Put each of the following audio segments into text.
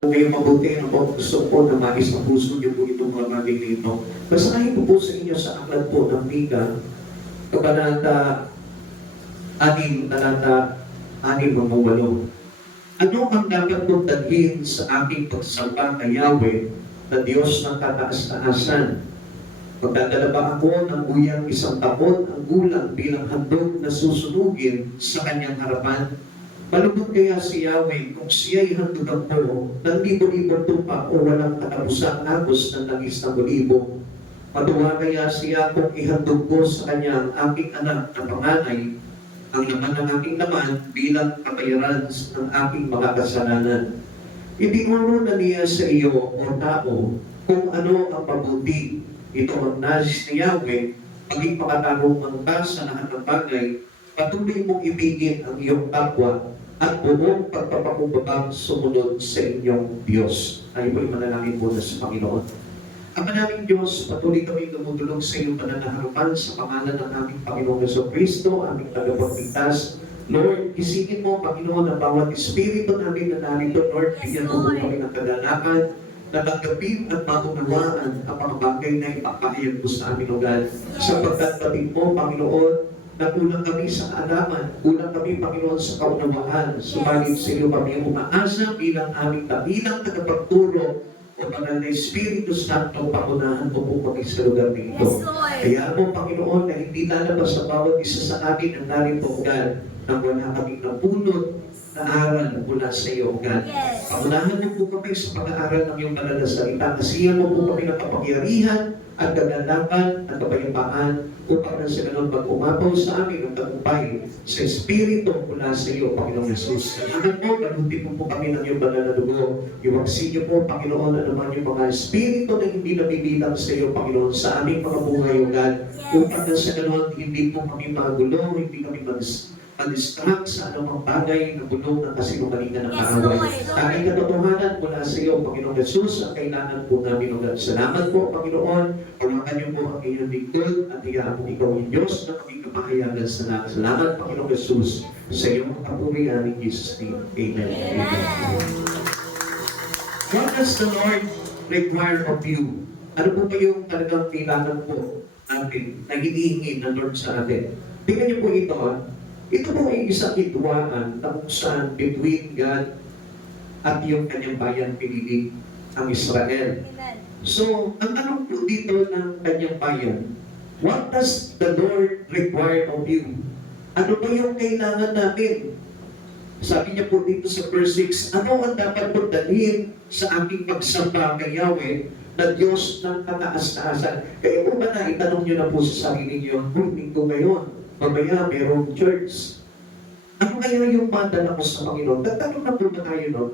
Ngayon mabuti ang mga gusto ko na mais ang puso niyo po itong mga bagay nito. Basahin ko po sa inyo sa aklat po ng Mika, Kabanata 6, talata 6-8. Ano ang dapat kong dalhin sa aking pagsamba kay Yahweh na Diyos ng kataas-taasan? Magdadala ba ako ng uyang 1 taon ang gulang bilang handog na susunugin sa kanyang harapan? Malugod kaya si Yahweh kung siya'y handugan ko ng libo-libong tupa o walang katapusang agos ng langis ng libo. Matuwa kaya siya kung ihandog ko sa kanya ang aking anak na panganay, ang laman ng aking laman bilang kabayaran ng aking mga kasalanan. Itinuro na niya sa iyo, o tao, kung ano ang mabuti. Ito ang nais ni Yahweh, maging makatarungan ka sa lahat ng bagay, patuloy mong ibigin ang iyong kapwa, at buong pagpapakumbabang sumunod sa inyong Diyos. Tayo po'y manalangin muna sa Panginoon. Ama naming Diyos, patuloy kami lumudulog sa iyong pananaharupan sa pangalan ng aming Panginoong Jesucristo, aming tagapagligtas. Lord, isingin mo, Panginoon, ang bawat espiritu namin na narito, Lord, bigyan mo po kami ng kagalakan, na tanggapin at maunawaan ang mga bagay na ipapahayag mo sa aming lugar. Sapagkat pati mo, Panginoon, na kulang kami sa kaalaman, kulang kami, Panginoon, sa kaunawaan. Subalit sa iyo kami umaasa bilang aming dakilang tagapagturo o banal na Espiritu Santo, pangunahan mo po kami sa lugar nito. Kaya mo, Panginoon, na hindi lalabas sa bawat isa sa amin ang narito, God, na wala kaming napulot na aral mula sa iyo, God. Pangunahan mo po kami sa pag-aaral ng iyong banal na salita. Kasiyan mo po kami ng kapangyarihan at kagalakan at kapayapaan upang na sa ganun mag-umapaw sa amin ang tagumpay sa Espiritu mula sa iyo, Panginoong Jesus. Salamat po, ganutin mo po kami ng iyong banal na dugo. Iwagsin niyo po, Panginoon, na naman yung mga Espiritu na hindi nabibilang sa iyo, Panginoon, sa aming mga buhay, O God. Upang na sa ganun, hindi po kami magulo, hindi kami ma-distract sa anumang bagay na bulong ng kasinungalingan ng kaaway. Tanging katotohanan mula sa iyo, Panginoong Jesus, ang kailangan po namin, O God. Salamat po, Panginoon. Palakan niyo po ang inyong lingkod at iyaan po ikaw ang Diyos na kami kapahayagan sa lahat. Salamat, Panginoong Jesus, sa iyong kapurihan in Jesus' name. Amen. Amen. What does the Lord require of you? Ano po ba yung talagang kailangan po natin na hinihingi ng Lord sa atin? Tingnan niyo po ito. Ito po ay isang ituwaan na kung saan between God at yung kanyang bayan pinili, ang Israel. So, ang tanong po dito ng kanyang bayan, what does the Lord require of you? Ano ba yung kailangan natin? Sabi niya po dito sa verse 6, ano ang dapat po dalhin sa aking pagsamba kay Yahweh na Diyos ng kataas-taasan? Kaya po ba na itanong niyo na po sa sarili niyo, linggo ngayon, mamaya merong church. Ano kaya yung madala ko sa Panginoon? Tatanong na po ba tayo, no?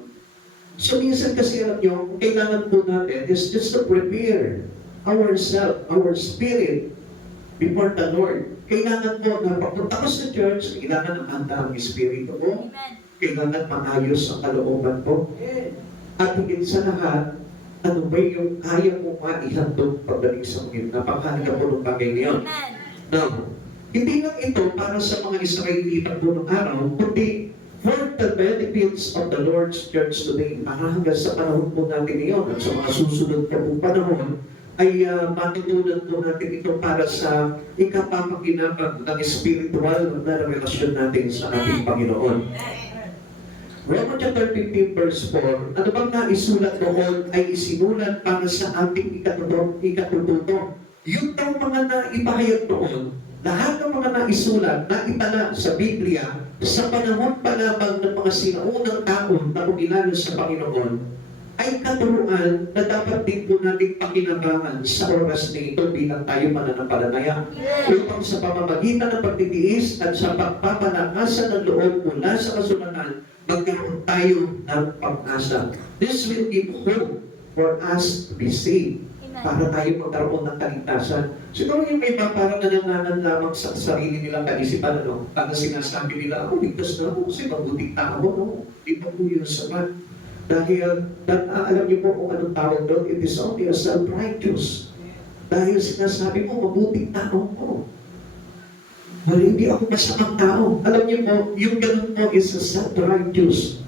So, minsan kasi alam nyo, kailangan po natin is just to prepare ourselves, our spirit before the Lord. Kailangan po na pagpunta ko sa church, kailangan ng handa ang espiritu ko. Kailangan maayos ang kalooban ko. At higit sa lahat, ano ba yung kaya mo maihandog pagdating sa Panginoon? Napakahalaga po ng bagay niyon. Now, hindi lang ito para sa mga Israelita po ng araw, kundi for the benefits of the Lord's Church today. Hanggang sa panahon po natin ngayon at sa mga susunod na po panahon, ay matutunan po natin ito para sa ikapapakinabang ng spiritual na relasyon natin sa ating Panginoon. Romans chapter 15 verse 4, ano bang naisulat noon ay isinulat para sa ating ikatututo. Yung daw mga naipahayag noon, lahat ng mga naisulat na itala sa Biblia sa panahon pa lamang ng mga sinaunang taon na kumilala sa Panginoon ay katuruan na dapat din po natin pakinabangan sa oras na ito bilang tayo mananampalataya. Upang sa pamamagitan ng pagtitiis at sa pagpapalakasan ng loob mula sa kasulatan, magkaroon tayo ng pag-asa. This will give hope for us to be saved. Para tayo magkaroon ng kaligtasan. Siguro yung may parang nananganan lamang sa sarili nilang kaisipan, ano? Para sinasabi nila, ako, ligtas na ako kasi mabuting tao, no? Di pa po yun sapat. Dahil, alam niyo po kung anong tawag doon, it is only a self-righteous. Dahil sinasabi mo, mabuting tao ko. Well, hindi ako masamang tao. Alam niyo po, yung ganun po is a self-righteous.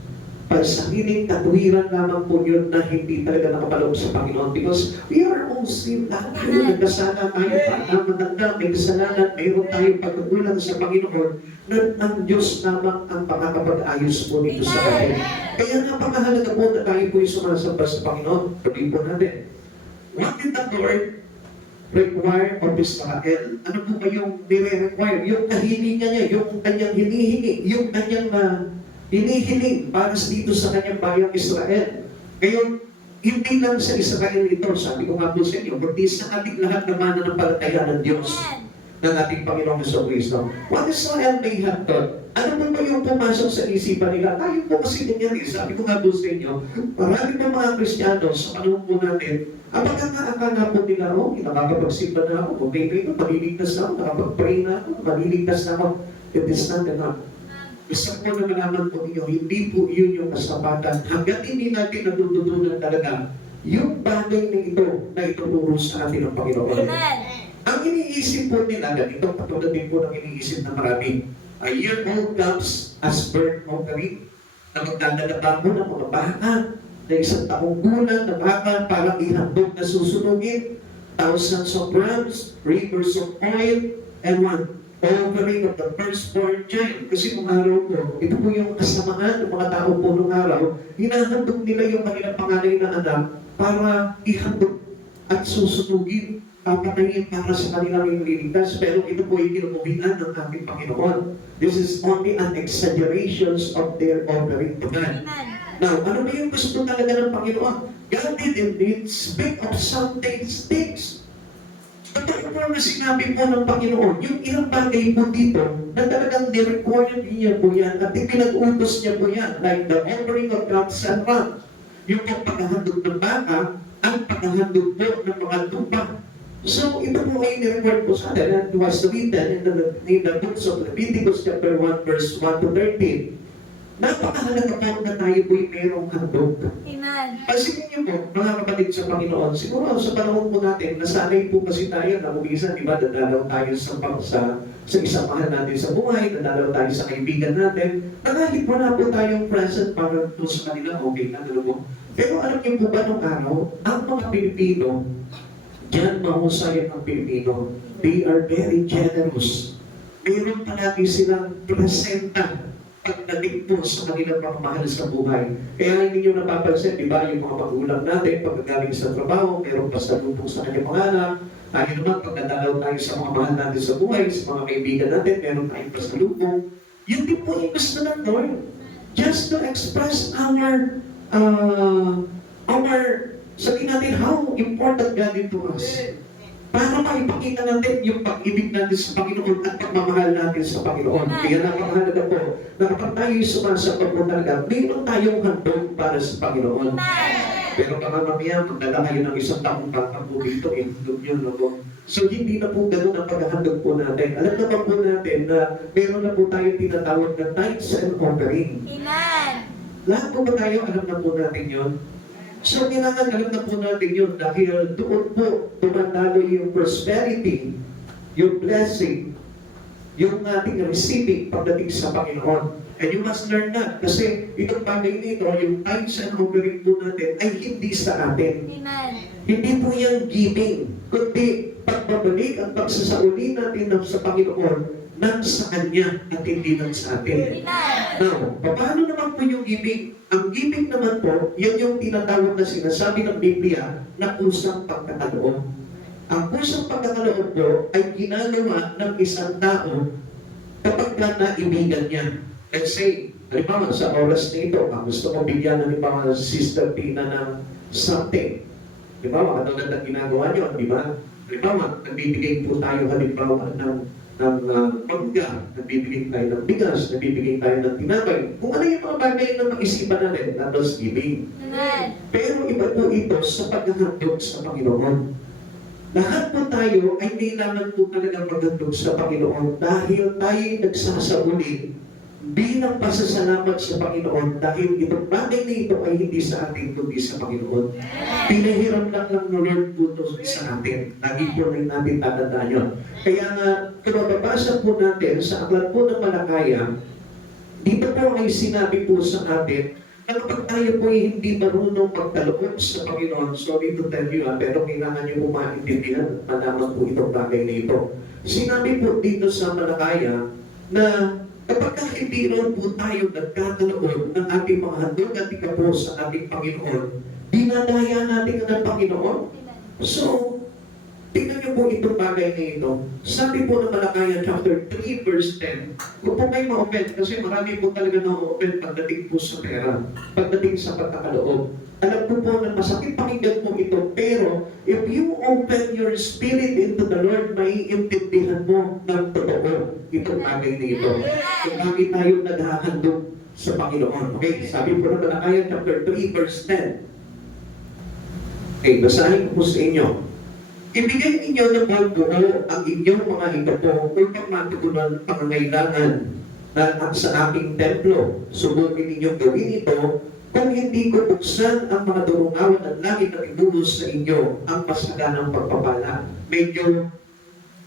pansariling katwiran lamang po yun na hindi talaga nakapaloob sa Panginoon, because we are all sin. Lahat tayo nagkasala tayo, maganda, may kasalanan, mayroon tayong pagkukulang sa Panginoon, na ang Diyos lamang ang makakapag-ayos po nito sa atin. Kaya napakahalaga po na tayo po yung sumasamba sa Panginoon. Tuloy po natin. What did the Lord require of Israel? Ano po ba yung nire-require? Yung kahilingan niya, yung kanyang hinihingi, yung kanyang hinihiling para dito sa kanyang bayang Israel. Ngayon, hindi lang sa Israel ito, sabi ko nga po sa inyo, kundi sa ating lahat na mananampalataya ng Diyos, ng ating Panginoong Jesucristo. What Israel may have done? Ano ba yung pumasok sa isipan nila? Tayo po kasi nangyari, sabi ko nga po sa inyo, marami pa mga Kristiyano sa panahon po natin, ang pagkakaakala po nila, nakakapagsimba na ako, okay, maliligtas na ako, nakapag-pray na ako, maliligtas na ako. It is not enough. Gusto ko na malaman po ninyo, hindi po yun yung kasapatan. Hanggat hindi natin natututunan talaga yung bagay na ito na ituturo sa atin ng Panginoon. Amen. Ang iniisip po nila, ganito, patulad din po ng iniisip na marami, a year-old comes as burnt offering, na magdadala po ng mga baka, na isang taong gulang na baka para ihandog na susunugin, thousands of rams, rivers of oil, and one offering of the firstborn child. Kasi nung araw po, ito po yung kasamaan ng mga tao po nung araw, hinahandog nila yung kanilang panganay na anak para ihandog at susunugin, papatayin para sa kanilang ililigtas. Pero ito po yung kinukuhian ng ating Panginoon. This is only an exaggerations of their offering to God. Now, ano ba yung gusto talaga ng Panginoon? God did indeed speak of some things. Totoo po na sinabi po ng Panginoon, yung ilang bagay po dito na talagang nirequire niya po yan at ipinag-utos niya po yan, like the offering of God's and rams, yung paghahandog ng baka, ang paghahandog po ng mga tupa. So, ito po ay nirequire po sa atin, and it was written in the books of Leviticus chapter 1 verse 1 to 13. Napakahalaga po na tayo po yung mayroong handog. Amen. Pansinin niyo po, mga kapatid sa Panginoon, siguro sa panahon po natin, nasanay po kasi tayo na umisan, di ba, dadalaw tayo sa isang mahal natin sa buhay, dadalaw tayo sa kaibigan natin, na kahit wala po tayong present para po sa kanila, okay na, po. Pero alam niyo po ba nung araw, ang mga Pilipino, diyan mahusay ang Pilipino, they are very generous. Meron palagi silang presenta pagdating po sa kanilang pagmamahal sa buhay. Kaya hindi nyo napapansin, di ba, yung mga magulang natin, pagkagaling sa trabaho, meron pasalubong sa kanyang mga anak, tayo naman, pagkadalaw tayo sa mga mahal natin sa buhay, sa mga kaibigan natin, meron tayong pasalubong. Yun din po yung gusto ng Lord. Just to express sabihin natin, how important God is to us. Para maipakita natin yung pag-ibig natin sa Panginoon at pagmamahal natin sa Panginoon. Kaya napakahalaga po na kapag tayo sumasamba po talaga, mayroon tayong handog para sa Panginoon. Pero baka mamaya, magdala kayo ng isang taong baka po dito, handog yun, no? So hindi na po ganun ang paghahandog po natin. Alam naman po natin na mayroon na po tayong tinatawag na tithes and offering. Amen. Lahat po ba tayo, alam na po natin yun? So, kailangan alam na po natin yun dahil doon po tumandalo yung prosperity, yung blessing, yung ating receiving pagdating sa Panginoon. And you must learn that kasi itong bagay nito, yung tithes and offering po natin ay hindi sa atin. Amen. Hindi po yung giving, kundi pagbabalik at pagsasauli natin sa Panginoon nang sa Kanya at hindi nang sa atin. Now, paano naman po yung giving? Ang giving naman po, yan yung tinatawag na sinasabi ng Biblia na kusang pagkakaloob. Ang kusang pagkakaloob po ay ginagawa ng isang tao kapag naibigan niya. Let's say, halimbawa sa oras na ito, gusto ko bigyan halimbawa si Sister Tina ng something. Halimbawa, katulad ng ginagawa niyo, di ba? Halimbawa, nagbibigay po tayo halimbawa ng pagga, nagbibigay tayo ng bigas, nagbibigay tayo ng tinapay. Kung ano yung mga bagay na mag-isipan natin, that was giving. Amen. Pero iba po ito sa paghahandog sa Panginoon. Lahat po tayo ay kailangan po talagang maghandog sa Panginoon dahil tayo nagsasauli bilang pasasalamat sa Panginoon dahil itong bagay na ito ay hindi sa atin kundi sa Panginoon. Pinahiram lang ng Lord po ito sa atin. Lagi po rin natin tatandaan yun. Kaya nga, kung mababasa po natin sa aklat po ng Malakaya, dito po ay sinabi po sa atin na kapag tayo po ay hindi marunong magkaloob sa Panginoon, sorry to tell you, pero kailangan niyo po maintindihan at malaman po itong bagay na ito. Sinabi po dito sa Malakaya na kapag hindi rin po tayo nagkakaloob ng ating mga handog at ikapo sa ating Panginoon, dinadaya natin ang Panginoon. So, tingnan niyo po itong bagay na ito. Sabi po ng Malakaya chapter 3 verse 10, kung po kayo ma-open, kasi marami po talaga na-open pagdating po sa pera, pagdating sa pagkakaloob. Alam ko po na masakit pakinggan po ito, pero if you open your spirit into the Lord, maiintindihan mo ng totoo itong bagay na ito. Kung bakit tayo naghahandog sa Panginoon. Okay, sabi po ng Malakaya chapter 3 verse 10. Okay, basahin ko po sa inyo. Ibigay ninyo ng buo ang inyong mga ikapo upang matugunan ang pangangailangan na sa aking templo. Subukin ninyong gawin ito kung hindi ko buksan ang mga durungawan at langit at ibulos sa inyo ang masaganang pagpapala. Medyo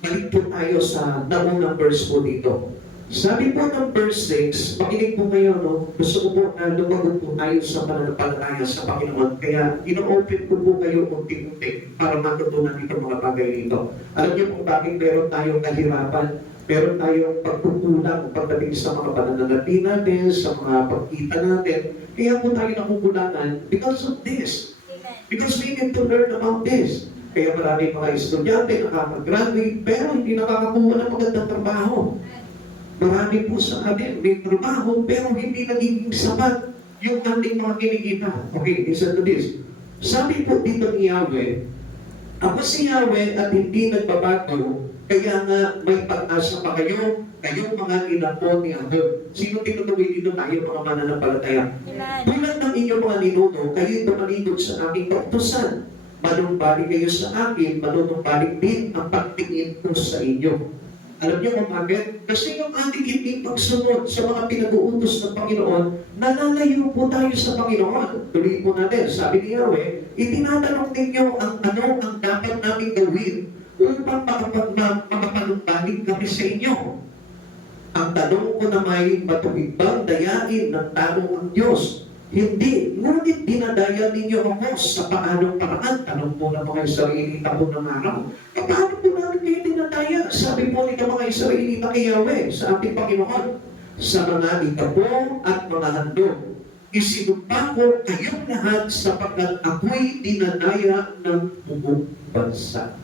balik po tayo sa naunang verse po dito. Sabi po ng verse 6, pakinig po kayo, no? Gusto ko po na lumago po tayo sa pananampalataya sa Panginoon. Kaya ino-open ko po kayo unti-unti para matutunan itong mga bagay nito. Alam niyo kung bakit meron tayong kahirapan, meron tayong pagkukulang pagdating sa mga pananalapi natin, sa mga pagkita natin. Kaya po tayo nakukulangan because of this. Because we need to learn about this. Kaya marami mga estudyante nakapag-graduate pero hindi nakakakuha ng magandang trabaho. Marami po sa atin, may trabaho, pero hindi nagiging sapat yung ating mga kinikita. Okay, listen to this. Sabi po dito ni Yahweh, ako si Yahweh at hindi nagbabago, kaya nga may pag-asa pa kayo, kayong mga inapo ni Ahod. Sino tinutuloy dito tayo mga mananampalataya? Tulad ng inyong mga ninuno, kayo'y tumaligod sa aking kautusan. Manumbalik kayo sa akin, manumbalik din ang pagtingin ko sa inyo. Alam niyo kung bakit? Kasi yung ating hindi pagsunod sa mga pinag-uutos ng Panginoon, nalalayo po tayo sa Panginoon. Tuloy po natin, sabi ni Yahweh, itinatanong ninyo ang ano ang dapat namin gawin upang makapanumbalik kami sa inyo. Ang tanong ko na may matuwid bang dayain ng tanong ang Diyos? Hindi. Ngunit dinadaya ninyo ako sa paanong paraan. Tanong po ng mga Israelita po ng araw. Paano po namin kayo dinadaya? Sabi po nito mga Israelita kay Yahweh sa ating Panginoon. Sa mga ikapo at mga handog. Isinumpa ko kayong lahat sapagkat ako'y dinadaya ng buong bansa.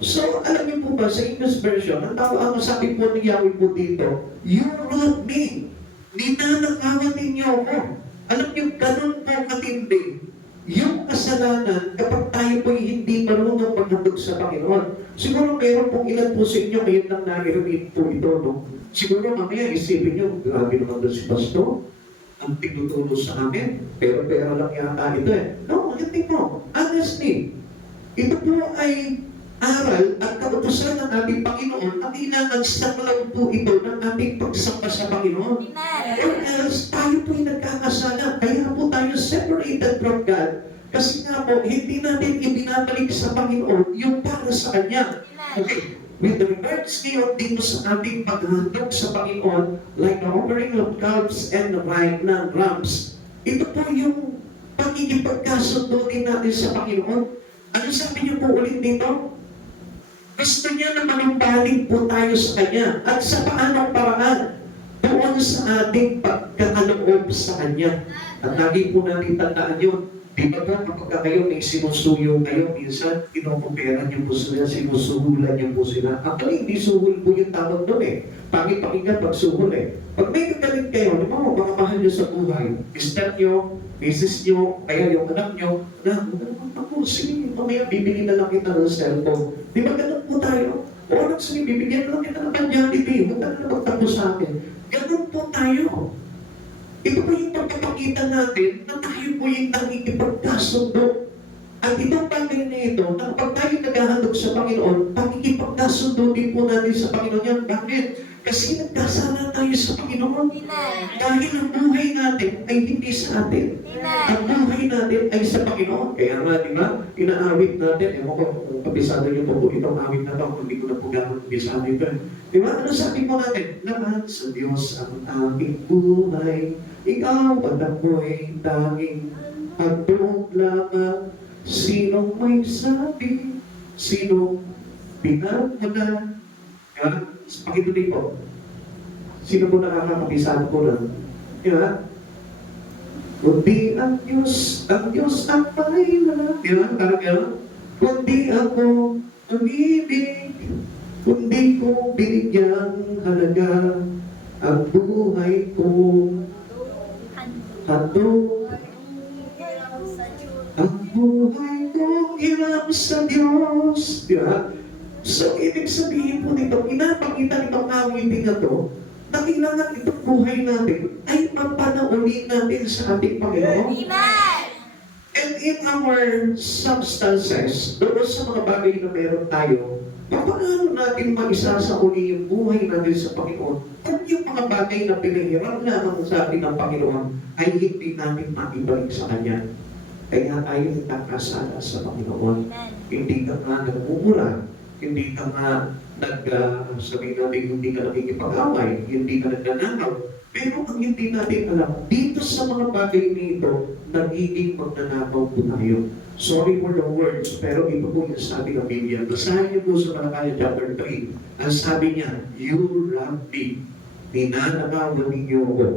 So, alam niyo po ba, sa English version, ang sabi po ni Yahweh po dito, you ruled me. Ninanakawan ninyo ako. Alam niyo, ganun po katindi. Yung kasalanan, kapag tayo po'y hindi marunong maghandog sa Panginoon, siguro meron pong ilan po sa inyo, ngayon lang naririnig po ito, no? Siguro mamaya isipin niyo, grabe naman doon si Pastor, ang tinutulong sa amin, pero pera lang yata ito eh. No, hindi po. Honestly, ito po ay aral at kautusan ng ating Panginoon na kailangan saklaw po ito ng ating pagsamba sa Panginoon. Or else, tayo po'y nagkakasala. Kaya po tayo separated from God. Kasi nga po, hindi natin ibinabalik sa Panginoon yung para sa Kanya. Okay, with regards ngayon dito sa ating paghandog sa Panginoon, like the offering of calves and the right ng rams, ito po yung pagkikipagkasundo din natin sa Panginoon. Ano sabi niyo po ulit dito? Gusto niya na manumbalik po tayo sa Kanya. At sa paanong paraan? Doon sa ating pagkakaloob sa Kanya. At lagi po natin tandaan yun. Di ba po kapag kayo may sinusuyo kayo, minsan kinukumpera niyo po sila, sinusuhulan niyo po sila. Actually, hindi suhul po yung tawag doon eh. Pangit pakinggan pag suhul eh. Pag may kagalit kayo, di ba mo, mga mahal niyo sa buhay, mister niyo, misis niyo, kaya yung anak niyo, ako, sige, mamaya bibili na lang kita ng cellphone. Di ba ganun po tayo? O sige, bibigyan na lang kita ng pangyarity. Huwag ka na magtapos sa akin. Ganun po tayo. Ito po yung pagkapakita natin na tayo po yung nakikipagkasundo. At itong bagay na ito, na kapag tayo naghahandog sa Panginoon, pakikipagkasundo din po natin sa Panginoon yan. Bakit? Kasi nagkasala tayo sa Panginoon. Dahil ang buhay natin ay hindi sa atin. Ang buhay natin ay sa Panginoon. Kaya nga, di ba, inaawit natin, ewan ko, kabisado niyo po itong awit na ito, hindi ko na po gano'n kabisado ito. Di ba? Ano sabi mo natin? Lahat sa Diyos ang aming buhay, ikaw alam mo'y tanging handog lamang. Sinong may sabi, sinong pinagmula. Diba? Pakituloy po. Sino po nakakakabisado po lang? Diba? Kundi ang Diyos ang pahinga. Diba? Parang gano'n? Kundi ako umibig, kundi ko binigyang halaga ang buhay ko. Handog ang buhay ko, hiram sa Diyos. Diba? So, ibig sabihin po nito, pinapakita nitong awitin na to, na kailangan itong buhay natin ay mapanaunin natin sa ating Panginoon. Amen! And in our substances, doon sa mga bagay na meron tayo, paano natin maisasauli yung buhay natin sa Panginoon kung yung mga bagay na pinahiram lamang sa atin ng Panginoon ay hindi natin maibalik sa Kanya. Kaya tayo nagkakasala sa Panginoon. Hindi ka nga nagmumura, hindi ka nga sabihin natin, hindi ka nakikipag-away, hindi ka nagnanakaw. Pero ang hindi natin alam, dito sa mga bagay nito, nagiging magnanakaw po tayo. Sorry for the words, pero ito po yung sabi ng Biblia. Basahin niyo po sa Malakaya chapter 3. Ang sabi niya, you love me. Ninanakawan ninyo ako.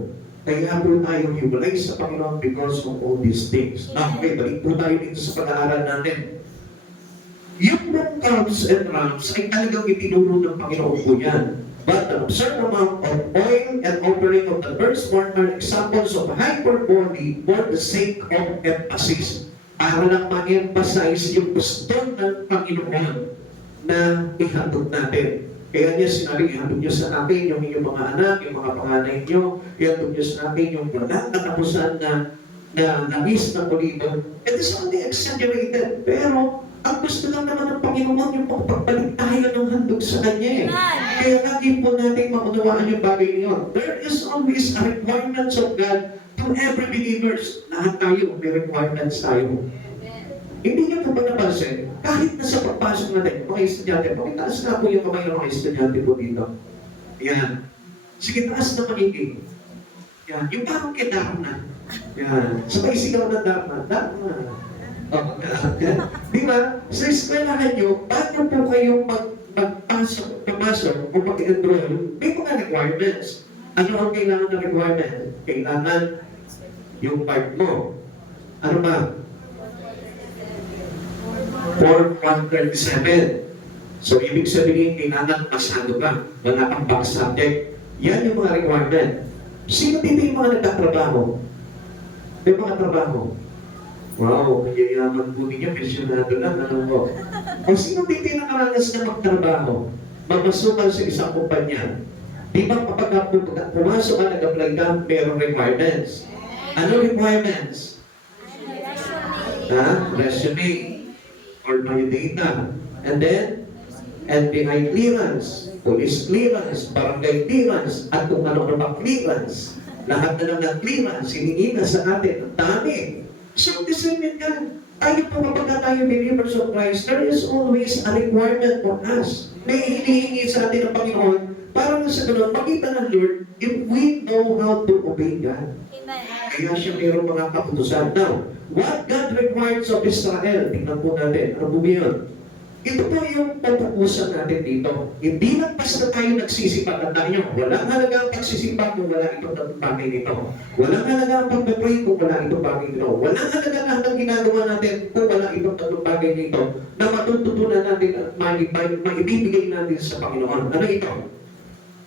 Kaya po tayo hiwalay sa Panginoon because of all these things. Okay, balik po tayo dito sa pag-aaral natin. Yung calves and rams ay talagang itinuro ng Panginoon po yan. But the absurd amount of oil and offering of the firstborn are examples of hyperbole for the sake of emphasis. Para lang ma-emphasize yung gusto ng Panginoon na ihatod natin. Kaya niya sinabi, ihatod niyo sa akin yung inyong mga anak, yung mga panganay niyo, ihatod niyo sa akin yung walang katapusan na langis ng olibo. It is only exaggerated. Pero ang gusto lang naman ng Panginoon yung pagpagbalik tayo ng handog sa Kanya. Kaya lagi po natin maunawaan yung bagay niyon. There is always a requirements of God to every believers. Lahat tayo, may requirements tayo. Hindi niyo po ba napansin? Kahit na sa pagpasok natin, mga estudyante, pakitaas na po yung kamay ng mga estudyante po dito. Yan. Sige, taas na magiging. Yan. Yung parang kay Dharma. Yan. Sabay sigaw na Dharma. Dharma. Di ba? Sa eskwelahan nyo, bago po kayong pumasok o mag-enroll, may mga requirements. Ano ang kailangan na requirement? Kailangan yung part mo. Ano ba? Form 137. So, ibig sabihin, kailangan pasado ka. Wala kang back subject. Yan yung mga requirement. Sino dito yung mga nagtatrabaho? May mga trabaho. Wow, yayaman po ninyo, pensyonado lang, ano mo? O sino dito yung nakaranas na magtrabaho? Mamasukan sa isang kumpanya. Di ba kapag pumasok ka, nag-apply ka, mayroong requirements. Ano requirements? Resume. Or biodata. And then, NBI clearance, police clearance, barangay clearance, at kung ano-ano pa clearance. Lahat na lang ng clearance, hiningi na sa atin. Ang dami. So, discernment yan. Tayo po kapag tayo believers of Christ, there is always a requirement for us. May hinihingi sa atin ng Panginoon para na sa ganun, makita ng Lord if we know how to obey God. Amen. Kaya siya mayroong mga kaputusan. Now, what God requires of Israel, tingnan po natin, ano po yun? Ito po yung patutusan natin dito. Hindi lang basta tayo nagsisipag na tayo. Walang halaga ang pagsisipag kung wala itong bagay nito. Walang halaga ang pag-pray kung wala itong bagay nito. Walang halaga lahat ng ginagawa natin kung wala itong bagay nito na matututunan natin at maibibigay natin sa Panginoon. Ano ito?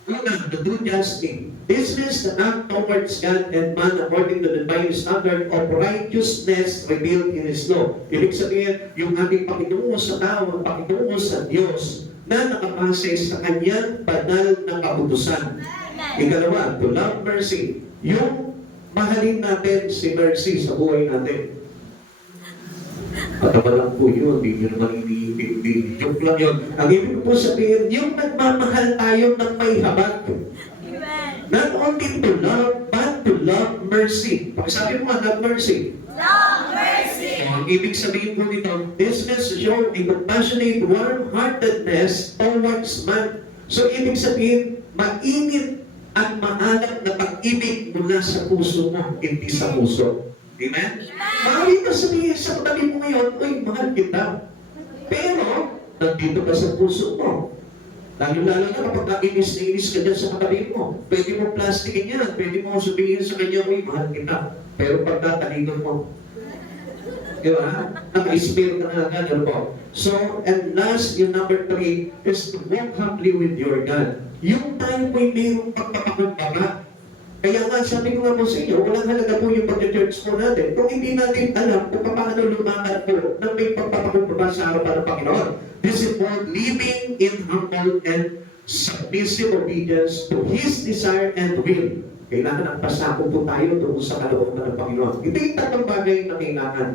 Una, to do justly. This is the act towards God and man according to the divine standard of righteousness revealed in His law. Ibig sabihin, yung ating pakitungo sa tao, pakitungo sa Diyos na nakapase sa Kanyang banal na kautusan. Ikalawa, to love mercy. Yung mahalin natin si mercy sa buhay natin. Pataba lang po yun, hindi naman joke lang yun. Ang ibig po sabihin, yung nagmamahal tayo ng may habag. Not only to love, but to love mercy. Pakisabi mo nga, love mercy. Love mercy. So, ang ibig sabihin po nito, this is to show a compassionate warm-heartedness towards man. So, ibig sabihin, mainit at maalat na pag-ibig mula sa puso mo, hindi sa puso. Amen? Maaari ka sabihin sa katabi mo ngayon, uy, mahal kita. Pero, nandito ka sa puso mo. Lalo-lalo na kapag nainis na inis ka dyan sa katabi mo. Pwede mo plastikin yan. Pwede mo sabihin sa kanya, uy, mahal kita. Pero pagkataligon mo, di ba? Naka-spirit ka na agad, ano po? So, and last, yung number 3, is to walk humbly with your God. Yung tayo po'y mayroong pagpapakumbaba. Kaya nga, sabi ko nga po sa inyo, walang halaga po yung pag-church po natin. Kung hindi natin alam kung paano lumakad po na may pagpapakumbaba sa harapan ng Panginoon. This involves living in humble and submissive obedience to His desire and will. Kailangan ang pasako po tayo tungkol sa kalooban ng Panginoon. Ito yung tatlong bagay na kailangan.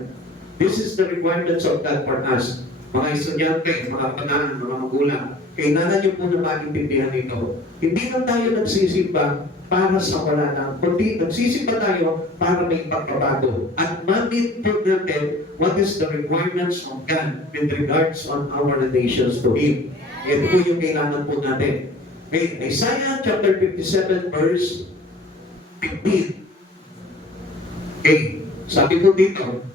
This is the requirements of God for us. Mga estudyante, mga kabataan, mga magulang, kailangan nyo po na maintindihan ito. Hindi lang tayo nagsisimba para sa wala lang, kundi nagsisimba tayo para may pagbabago. At ma-meet po natin what is the requirements of God with regards on our relations to Him. Ito po yung kailangan po natin. Okay, Isaiah chapter 57 verse 15. Okay, sabi ko dito,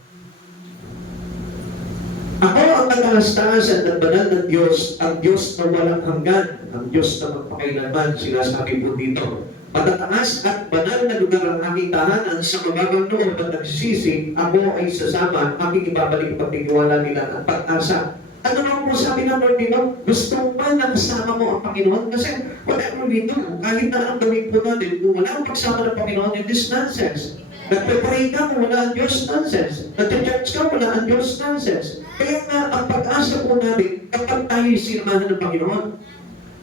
ako ang nataas-taas at nagbanal ng Diyos, ang Diyos na walang hanggan, ang Diyos na magpakailanman, sinasabi po dito. Matataas at banal na lugar ang aking tahanan sa mababang loob at nagsisisi, ako ay sasama, aking ibabalik ang pagtitiwala nila at pag-asa. Ano naman po sabi ng Lord dito? Gusto pa na kasama mo ang Panginoon? Kasi whatever we do, kahit na ang gawin po natin, kung wala ang pagsama ng Panginoon, it is nonsense. Nagpe-pray ka kung wala ang Diyos, nonsense. Nagte-church ka, wala ang Diyos, nonsense. Kaya nga, ang pag-asa po natin, kapag tayo sinamahan ng Panginoon,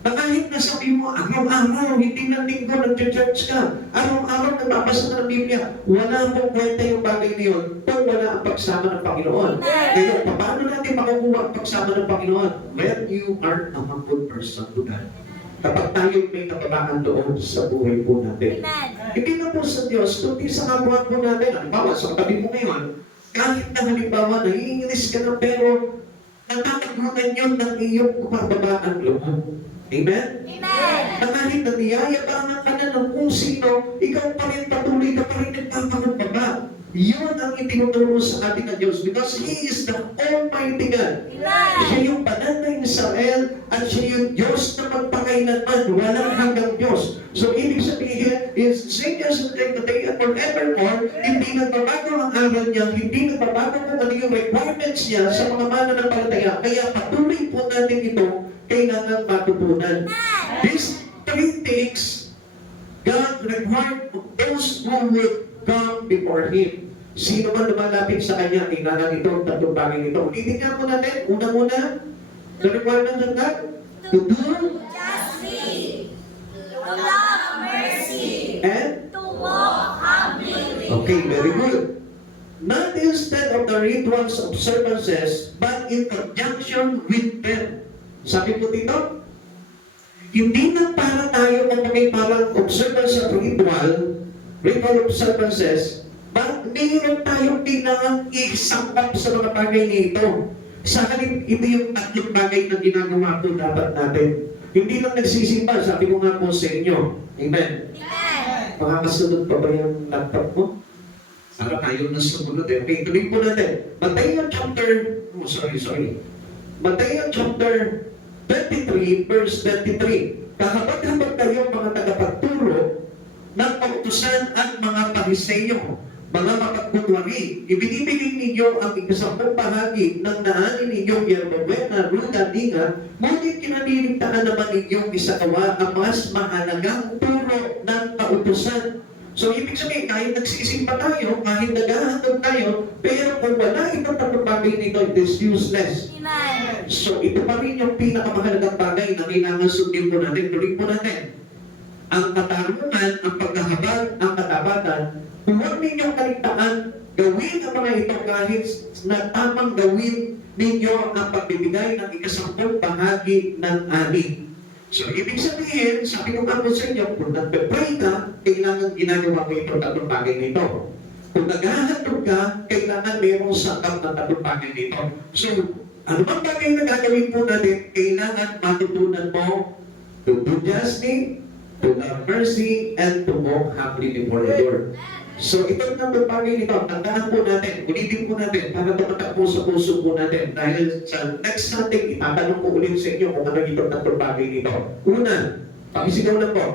na kahit nasabi mo, araw-araw, hindi lang linggo, nag-church ka, araw-araw nababasa ka ng Biblia, wala pong kwenta yung bagay na yun kung wala ang pagsama ng Panginoon. Kaya paano natin makukuha ang pagsama ng Panginoon? When you are a humble person to God. Kapag tayo may katabaan loob sa buhay po natin. Hindi na po sa Diyos, kundi sa kapwa po natin. Halimbawa, sa katabi mo ngayon, kahit na halimbawa, naiinis ka na pero natatagunan yun ng iyong kapababaan loob. Amen? Amen. Na kahit na niyayabangan ka na ng kung sino, ikaw pa rin patuloy ka pa rin nagpapakumbaba. Yun ang itinuturo sa ating ng Diyos because He is the Almighty God. Amen. Siya yung banal na Israel at siya yung Diyos na magpakailanman, walang hanggang Diyos. So, ibig sabihin is same yesterday, today, and forevermore, hindi nagbabago ang aral niya, hindi nagbabago kung ano yung requirements niya sa mga mananampalataya. Kaya patuloy po natin ito kailangan matutunan. These 3 things God required of those who would come before Him. Sino man lumalapit sa Kanya, kailangan ito, tatlong bagay ito. Titignan po natin, una-una, the requirement of God, to do, Justly, to love mercy, and, to walk humbly. okay, very good. Not instead of the rituals observances, but in conjunction with them. Sabi po dito, hindi na para tayo kung may parang observance of ritual observances, but mayroon tayong kailangan isangkap sa mga bagay nito. Sa halip, ito yung tatlong bagay na ginagawa po dapat natin. Hindi lang nagsisimba, sabi ko nga po sa inyo. Amen. Amen. Makakasunod pa ba yung laptop mo? Para tayo na sumunod eh. Okay, tuloy po natin. Mateo chapter, Mateo chapter 23, verse 23. Kahabag-habag kayo mga tagapagturo ng pautusan at mga pariseyo, mga mapagkunwari. Ibinibigay ninyo ang ikasampung bahagi ng naanin ninyong yermobuena, ruda, dinga, ngunit kinaliligtaan naman ninyong isagawa ang mas mahalagang turo ng pautusan. So, ibig sabihin, kahit nagsisimba tayo, kahit naghahandog tayo, pero kung wala itong tatlong bagay nito, it is useless. Amen. So, ito pa rin yung pinakamahalagang bagay na kailangan sundin po natin. Tuloy po natin. Ang katarungan, ang pagkahabag, ang katapatan, huwag ninyong kaligtaan, gawin ang mga ito kahit na tamang gawin ninyo ang pagbibigay ng ikasampung bahagi ng ani. So, ibig sabihin, sabi ko nga po sa inyo, kung nagpe-pray ka, kailangan ginagawa mo itong tatlong bagay nito. Kung naghahandog ka, kailangan mayroong sakap na tatlong bagay nito. So, ano bang bagay na gagawin po natin? Kailangan matutunan mo to do justly, to love mercy, and to walk humbly before the Lord. So itong tatlong bagay nito, tandaan po natin, ulitin po natin, para tumatak po sa puso po natin. Dahil sa next Sunday, itatanong ko ulit sa inyo kung ano itong tatlong bagay nito. Una, pakisigaw na po.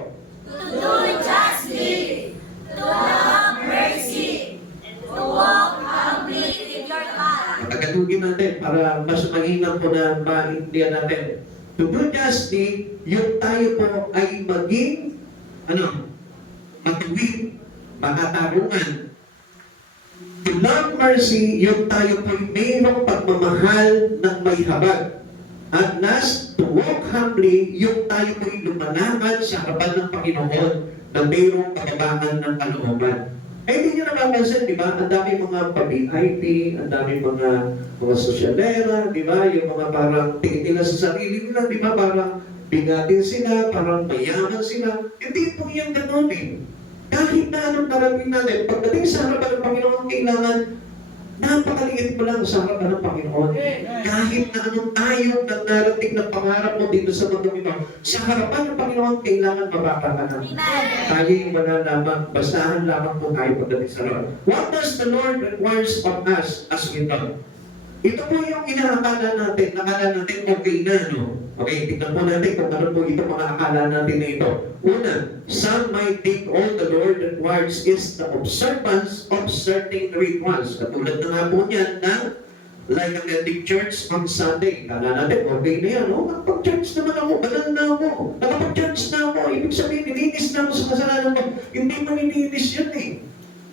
To do justly, to love mercy, and to walk humbly with your God. Tagalogin natin para mas mainam po na maintindihan natin. To do justly, yung tayo po ay maging, matuwid, makatarungan. To love mercy, yung tayo po ay mayroong pagmamahal ng may habag. At last, to walk humbly, yung tayo po ay lumanakad sa harapan ng Panginoon na mayroong kababangan ng kalooban. Eh, hindi nyo napapansin, di ba? Ang dami mga pa-VIP, ang dami mga sosyalera, di ba? Yung mga parang tingin nila sa sarili nila, di ba? Parang bigatin sila, parang mayaman sila. Hindi po yan gano'n eh. Kahit na anong narating natin, pagdating sa harapan ng Panginoon, kailangan napakaliit mo lang sa harapan ng Panginoon. Kahit na anong tayo na narating na pangarap mo dito sa mundo ito, sa harapan ng Panginoon, kailangan mababa ka na. Tayo yung malalaman, basahan lamang po tayo pagdating sa Lord. What does the Lord requires of us as we know? Ito po yung inaakala natin, nakala natin okay na, no? Okay, tignan po natin kung ano po ito mga akala natin na ito. Una, some might think all the Lord requires is the observance of certain rituals. Katulad na nga po niyan na like attending church on Sunday. Kala natin, okay na yan. Oh, nakapag-church naman ako, banal na ako. Nakapag-church na ako. Ibig sabihin, nilinis na ako sa kasalanan mo. Hindi mo nilinis yun eh.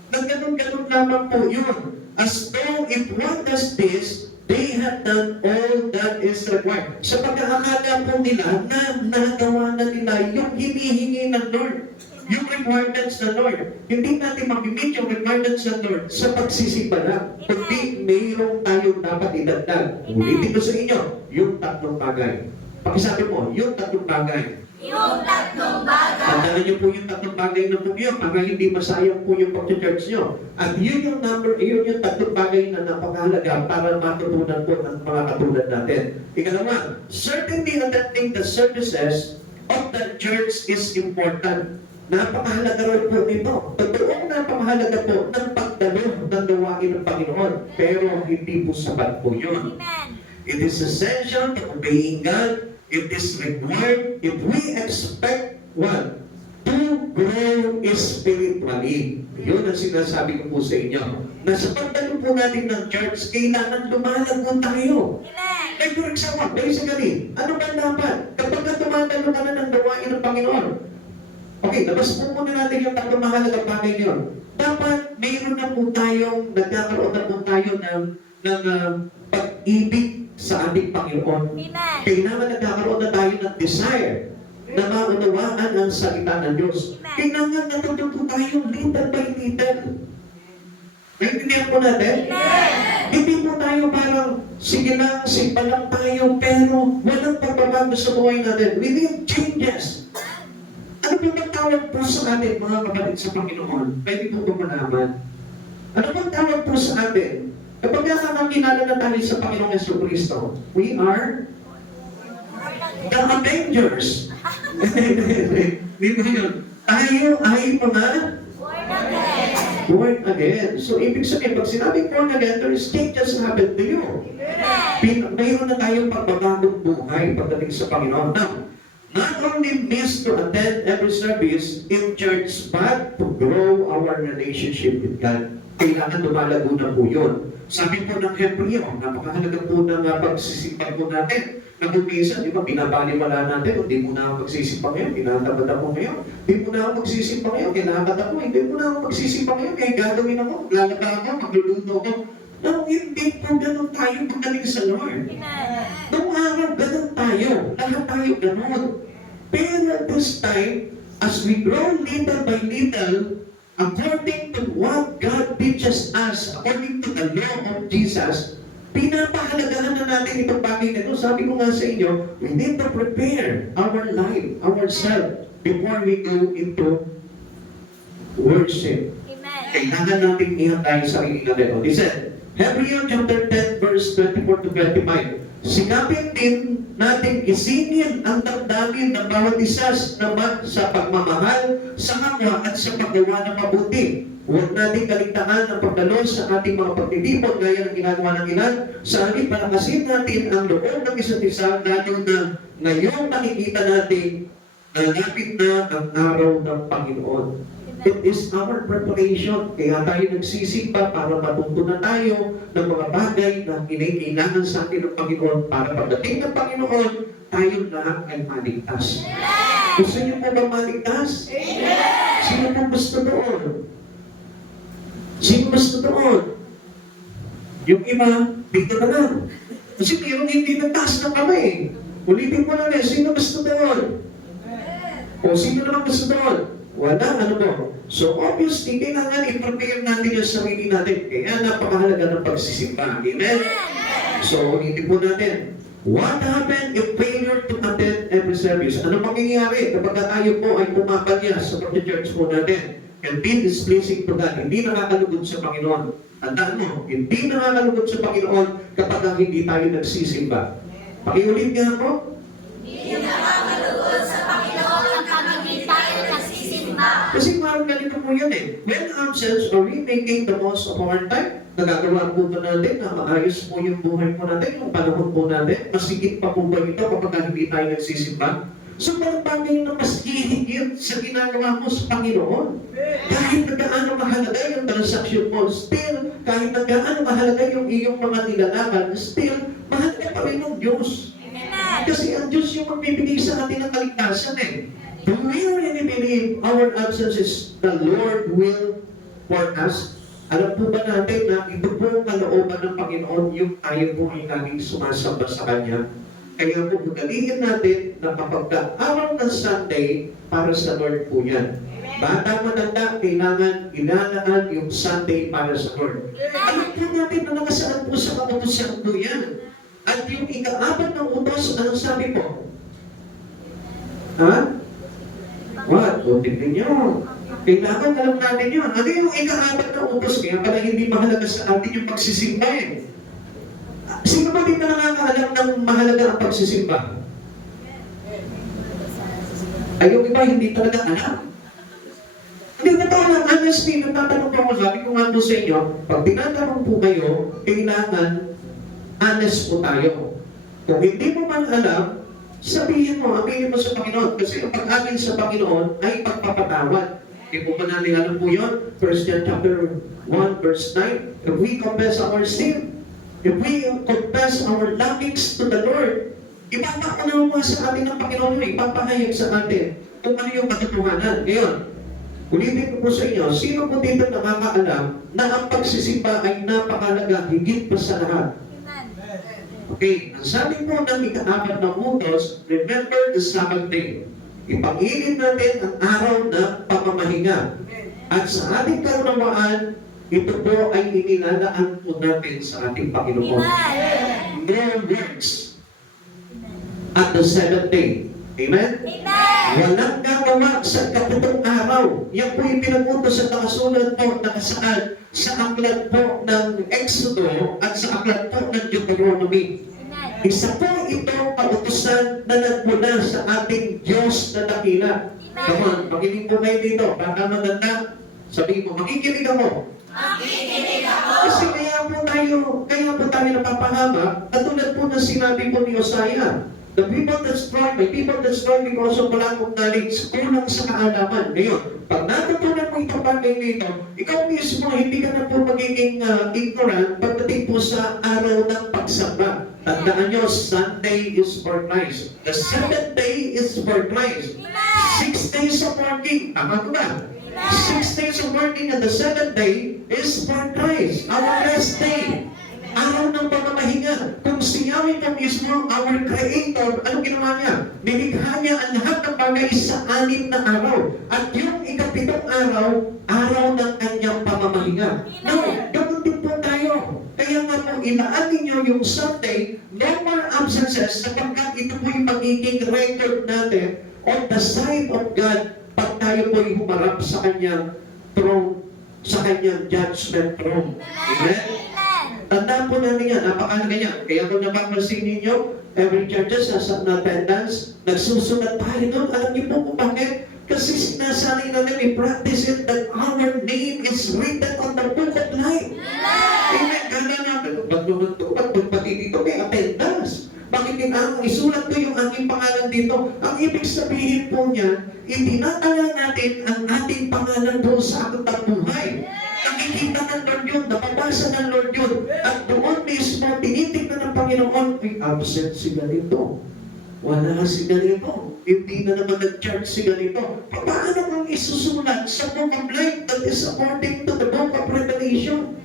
Nagganon-ganon lamang po yun. As though if one does this, they have done all that is required. Sa pagkakakala po nila na nagawa na nila yung hinihingi ng Lord. Yung requirements ng Lord. Hindi natin mag-meet yung requirements ng Lord sa pagsisimba lang. Kundi mayroong tayong dapat idagdag. Ulitin ko sa inyo, yung tatlong bagay. Pakisabi mo, yung tatlong bagay. Yung tatlong bagay. Tandaan niyo po yung tatlong bagay na po yun para hindi masayang po yung pag-church nyo. At yun yung yung tatlong bagay na napakahalaga para matutunan po ng mga katulad natin. Ikalawa, certainly attending the services of the church is important. Napakahalaga rin po nito. Totoong napakahalaga po ng pagdalo ng gawain ng Panginoon. Pero hindi po sapat po yun. Amen. It is essential to obeying God. It is required if we expect what? To grow spiritually. Yun ang sinasabi ko po sa inyo. Na sa pagdalo po natin ng church, kailangan lumalago tayo. Amen. Like for example, basically, ano ba dapat? Kapag tumatalo ka na ng gawain ng Panginoon, okay, labas po muna natin yung tatlong mahalagang bagay yun. Dapat mayroon na po tayong, nagkakaroon na po tayo ng pag-ibig sa ating Panginoon. Amen. Kailangan nagkakaroon na tayo ng desire na maunawaan ang salita ng Diyos. Kailangan natuto po tayo little by little. Naintindihan po natin? Amen. Hindi po tayo parang, sige lang, simpa lang tayo, pero walang pagbabago sa buhay natin. We need changes. Ano po bang tawag po sa atin, mga kapatid sa Panginoon? Pwede po ba malaman? Ano bang tawag po sa atin? Kapag nakakakilala na tayo sa Panginoong Jesucristo, we are the Avengers. Di ba yun? Tayo ay mga Born again. born again. So, ibig sabihin, pag sinabing born again, there is changes happen to you. Amen. Mayroon na tayong pagbabagong buhay pagdating sa Panginoon. Now, not only miss to attend every service in church, but to grow our relationship with God. Kailangan lumalago na po yun. Sabi po ng Hebreo, napakahalaga po ng pagsisimpan po natin. Na kung minsan, di ba, binabaliwala natin, hindi mo na ako magsisimpan ngayon, tinatamad ako ngayon. Hindi mo na ako magsisimpan ngayon, kailangan ako, hindi mo na ako magsisimpan ngayon, kaya gagawin ako, lalaba ako, magluluto ako. No, hindi po ganun tayo pagdating sa Lord. Amen. Noong araw, ganun tayo. Lahat tayo ganun. Pero at this time, as we grow little by little, according to what God teaches us, according to the law of Jesus, pinapahalagahan na natin itong bagay na ito. Sabi ko nga sa inyo, we need to prepare our life, ourselves, before we go into worship. Amen. Kailangan natin iyan tayo sa sarili natin. Listen, Hebrew chapter 10 verse 24 to 25. sikapin din natin isingin ang damdamin ng bawat isa naman sa pagmamahal, sa kapwa at sa paggawa ng mabuti. Huwag natin kaligtaan ang pagdalo sa ating mga pagtitipon gaya ng ginagawa ng ilan. Sa halip palakasin natin ang loob ng isa't isa, lalo na ngayong nakikita natin na lapit na ang araw ng Panginoon. It is our preparation. Kaya tayo nagsisimba para matutunan tayo ng mga bagay na kailangan sa atin ng Panginoon para pagdating ng Panginoon, tayo lahat ay maligtas. Gusto niyo po ba maligtas? Sino po gusto doon? Sino gusto doon? Yung iba, dito na lang. Kasi mayroong hindi nagtaas ng kamay. Ulitin ko na rin, sino gusto doon? O sino naman gusto doon? Wala, ano po? So obviously, kailangan i-prepare natin yung sarili natin. Kaya napakahalaga ng pagsisimba. Amen? So, ulitin po natin. What happened if failure to attend every service? Ano mangyayari kapag tayo po ay pumapalya sa pag-church po natin? And be displeasing to God. Hindi nakakalugod sa Panginoon. Tandaan mo, hindi nakakalugod sa Panginoon kapag hindi tayo nagsisimba. Pakiulit nga po. Hindi nakakalugod sa Panginoon kapag hindi tayo nagsisimba. Kasi parang ganito po yan eh. When absent, are we making the most of our time? Nagagawa po ba natin na maayos po yung buhay po natin, yung panahon po natin? Masigit pa po ba ito kapag hindi tayo nagsisimba? So parang bagay na mas hihigit sa ginagawa mo sa Panginoon. Kahit na gaano mahalaga yung transaction mo, still, kahit na gaano mahalaga yung iyong mga nilalaman, still, mahalaga pa rin ng Diyos. Kasi ang Diyos yung magbibigay sa atin ng kaligtasan eh. Do we really believe our absence is the Lord will for us? Alam po ba natin na ito po ang kalooban ng Panginoon yung tayo po ay laging sumasamba sa Kanya? Kaya po magalihin natin na kapag araw ng Sunday, para sa Lord po yan. Bata matanda, kailangan inalaan yung Sunday para sa Lord. Alam po natin na nakasaad po sa kautusan po yan. At yung ika-apat ng utos, anong sabi po? Ha? What? O, tignan nyo. Kailangan alam natin yun. Ano yung ika-apat na utos? Kaya pala hindi mahalaga sa atin yung pagsisimba eh. Sino ba din na nakakaalam ng mahalaga ang pagsisimba? Ay, yung iba hindi talaga alam. Hindi na ito lang, honestly, nagtatanong po ako, sabi ko nga po sa inyo, pag tinatanong po kayo, kailangan honest po tayo. Kung hindi mo man alam, sabihin mo, aminin mo sa Panginoon. Kasi ang pag-amin sa Panginoon ay pagpapatawad. Hindi po ba natin alam po yun? 1 John chapter 1 verse 9. If we confess our sin, if we confess our longings to the Lord, ipapakalawa sa atin ng Panginoon yun, ipapahayag sa atin kung ano yung katotohanan. Ngayon, ulitin ko po sa inyo, sino po dito nakakaalam na ang pagsisimba ay napakalaga, higit pa sa lahat? Okay, ang sabi po ng ika-apat na utos, remember the Sabbath day. Ipangilin natin ang araw na pamamahinga. At sa ating kaunawaan, ito po ay inilalaan po natin sa ating Panginoon. No works at the seventh day. Amen? Walang gagawa sa kapitong araw. Yan po yung pinag-utos sa nakasulat po, nakasaad sa aklat po ng Exodo at sa aklat po ng Deuteronomy. Isa po itong kautusan na nagmula sa ating Diyos na dakila. Come on, makinig po kayo dito. Baka maganda, sabihin mo, makikinig ako. Makikinig ako. Kasi kaya po tayo napapahama, katulad po ng sinabi po ni Hosea. The people that strive, may people that strive because of lack of knowledge, kulang sa kaalaman. Ngayon, pag natutunan mo itong bagay nito, ikaw mismo, hindi ka na po magiging ignorant pagdating po sa araw ng pagsamba. Tandaan nyo, Sunday is for Christ. The seventh day is for Christ. 6 days of working. Tama ko ba? 6 days of working and the seventh day is for Christ. Our rest day. Araw ng pamamahinga. Kung si Yahweh po mismo, our Creator, anong ginawa niya? Nilikha niya ang lahat ng bagay sa 6 na araw. At yung ikapitong araw, araw ng kanyang pamamahinga. No, ganun din po tayo. Kaya nga po, ilaan ninyo yung Sunday, no more absences, sapagkat ito po yung magiging record natin on the side of God pag tayo po yung humarap sa kanyang throne, sa kanyang judgment throne. Amen? Tandaan po namin yan, napakalaga yan. Kaya kung napapansin ninyo, every churches sa attendance, nagsusulat tayo doon. Alam niyo po kung bakit? Kasi sinasanay natin, we practice it that our name is written on the book of life. Amen. Kaya natin, ba't naman ito? Ba't pati dito may attendance? Bakit isulat ko yung aking pangalan dito? Ang ibig sabihin po niya, itinatala natin ang ating pangalan doon sa aklatang buhay. Nakikita ng Lord yun, napabasa ng Lord yun. At doon mismo, tinitignan ng Panginoon, may absent si ganito. Wala si ganito. Hindi na naman nag-charge si ganito. Paano kung isusulat sa book of life that is according to the book of Revelation?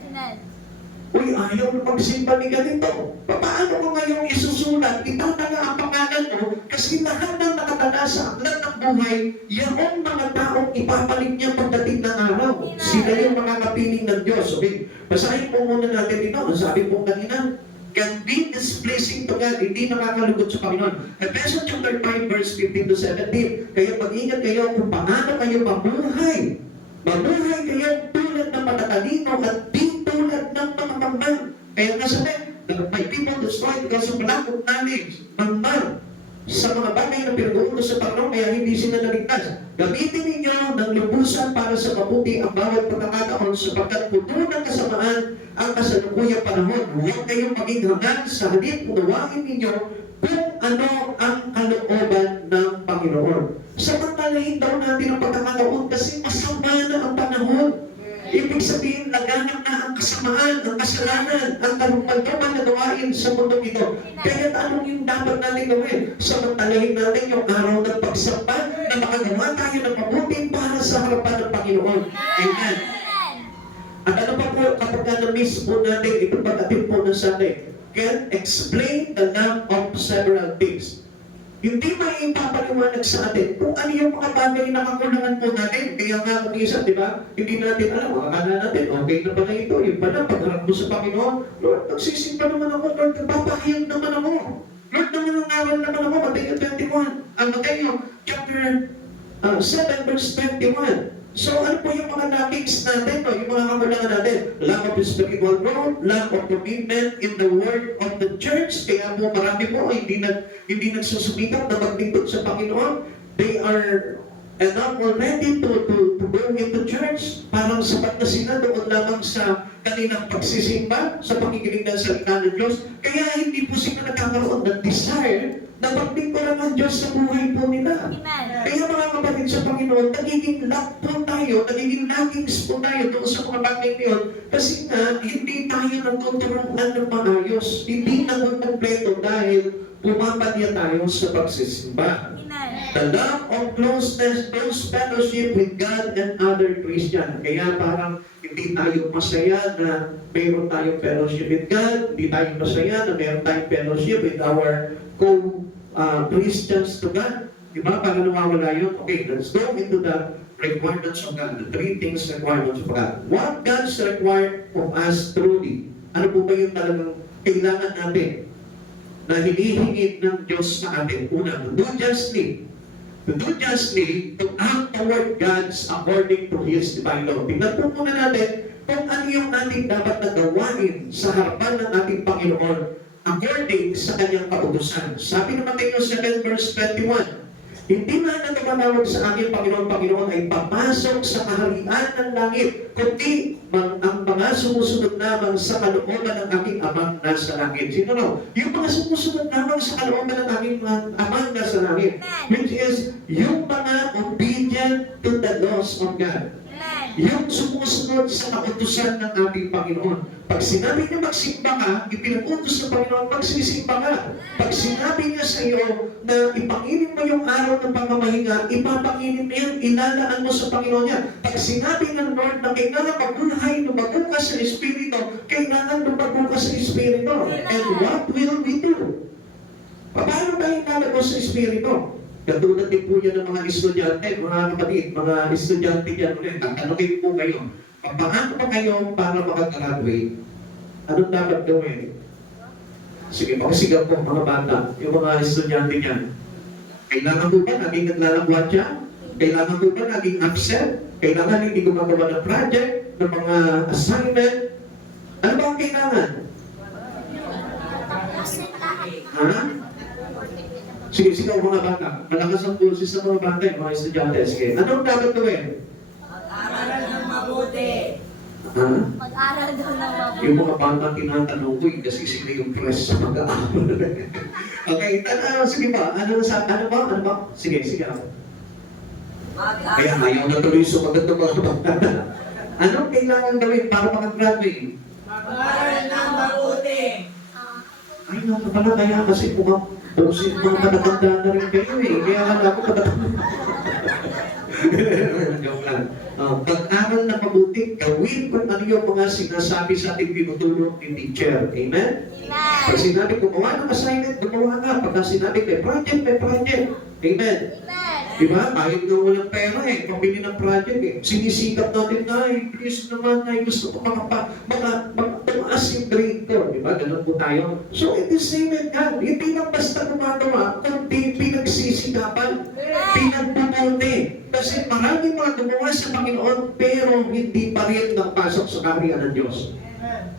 Uy, ayaw na magsimba ni ganito. Paano ko ngayong isusulat? Itatala ang pangalan mo kasi lahat ng nakatala sa aklat ng buhay, yaong mga taong ipapalit niya pagdating ng araw. Sila yung mga kapiling ng Diyos. Okay? Basahin po muna natin ito. Ang sabi po kanina, can be displeasing to God, hindi nakakalugod sa Panginoon. Ephesians chapter 5 verse 15 to 17. Kaya mag-ingat kayo kung paano kayo mabuhay. Mabuhay kayo tulad ng matatalino at di tulad ng mga mangmang. Kaya nasabi, my people destroyed because of lack of knowledge. Mangmang sa mga bagay na pinag-uutos sa Panginoon, kaya hindi sila naligtas. Gamitin ninyo ng lubusan para sa mabuti ang bawat pagkakataon sapagkat puno ng kasamaan ang kasalukuyang panahon. Huwag kayong maging hangad sa halip unawain ninyo kung ano ang kalooban ng Panginoon. Samantalahin daw natin ang pagkakataon kasi masama na ang panahon. Ibig sabihin, naganap na ang kasamaan, ang kasalanan, ang karumagdaman na gawain sa mundo ito. Kaya anong yung dapat natin gawin? Samantalahin natin yung araw ng pagsamba na makagawa tayo ng mabuti para sa harapan ng Panginoon. Amen. At ano pa po kapag na-miss po natin ito pag-atip po ng Sunday? Can explain the love of several things. Hindi may ipapaliwanag sa atin kung ano yung mga bagay na kakulangan po natin. Kaya nga kung isa, di ba? Hindi natin alam. Akala natin, okay na pala ito. Yung pala, pagharap mo sa Panginoon, Lord, nagsisimba naman ako. Lord, nagpapahayag naman ako. Lord, nangangaral naman ako. Mateo 21. Mateo chapter 7 verse 21. So ano po yung mga lackings natin, no? Yung mga kakulangan natin? Lack of spiritual growth, lack of commitment in the word of the church. Kaya po marami po hindi nagsusumikap na maglingkod sa Panginoon. They are enough already to go into church. Parang sapat na sila doon lamang sa kanilang pagsisimba, sa pakikinig ng salita ng Diyos. Kaya hindi po sila nagkakaroon ng desire na maglingkuran ng Diyos sa buhay po nila. Amen. Kaya mga kapatid sa Panginoon, nagiging lack po tayo, nagiging lackings po tayo doon sa mga bagay niyon kasi nga, hindi tayo nagtuturuan ng maayos. Hindi nagkumpleto dahil pumapalya tayo sa pagsisimba. The love of closeness, close fellowship with God and other Christians. Kaya parang hindi tayo masaya na mayroon tayong fellowship with God, hindi tayo masaya na mayroon tayong fellowship with our co-Christians to God. Diba? Para nawawala yun. Okay, let's go into the requirements of God. The three things requirements of God. What God's required of us truly? Ano po ba yung talagang kailangan natin na hinihingi ng Diyos sa atin? Una, to do justly. To do justly, to act toward God's according to His divine law. Tingnan po muna natin kung ano yung ating dapat na gawain sa harapan ng ating Panginoon according sa kanyang kautusan. Sabi naman tayo sa 7 verse 21, hindi man na tumatawag sa aking Panginoon ay papasok sa kaharian ng langit, kundi ang mga sumusunod lamang sa kalooban ng aking Amang nasa langit. Sino raw? Yung mga sumusunod lamang sa kalooban ng aking Amang nasa langit, which is yung mga obedient to the laws of God. Yung sumusunod sa kautusan ng ating Panginoon. Pag sinabi niya magsimba ka, ipinag-utos ng Panginoon, magsisimba ka. Pag sinabi niya sa iyo na ipanginin mo yung araw ng pamamahinga, ipapanginin mo yan, ilalaan mo sa Panginoon niya. Pag sinabi ng Lord na kailangan mabuhay, lumago ka sa Espiritu, kailangan lumago ka sa Espiritu. And what will we do? Paano tayo lalago sa Espiritu? Katulad din po yan ng mga estudyante, mga kapatid, mga estudyante yan ulit. Tanongin po kayo, paano ba kayo para makagraduate? Anong dapat gawin? Sige, pakisigaw po mga bata, yung mga estudyante niyan. Kailangan po ba naging naglalagwat siya? Kailangan po ba naging absent? Kailangan hindi gumagawa ng project, ng mga assignment? Ano ba ang kailangan? Ha? Sige, sigaw mga bata. Malakas ang pulses ng mga bata, yung mga estudyante. Sige, anong dapat gawin? Mag-aral ng mabuti. Ha? Mag-aral daw ng mabuti. Yung mga bata tinatanong ko kasi sila yung press sa mag-aaral. Okay, sige ba? Ano ba? Sige. Kaya Mag-aral. ayaw na tuloy sumagot ng mga bata. Anong kailangan gawin para makagraduate? Mag-aral ng mabuti. Ay, naku pala, kaya kasi pumapusin mga matatanda na rin kayo eh. Kaya alam ko matatanda. Joke lang. Pag-aral na mabuti, gawin kung ano yung mga sinasabi sa ating tinutulong ni teacher. Amen? Pag sinabi, gumawa ng assignment, gumawa nga. Pagka sinabi, may project. Amen? Diba? Kahit na walang pera eh, pambili ng project eh. Sinisikap natin na, please naman, gusto ko tumaas yung grade ko. Diba? Ganun po tayo. So, it is same with God. Hindi lang basta gumagawa, kundi pinagsisikapan, pinagbubuti. Kasi maraming mga gumawa sa Panginoon, pero hindi pa rin nakapasok sa kaharian ng Diyos.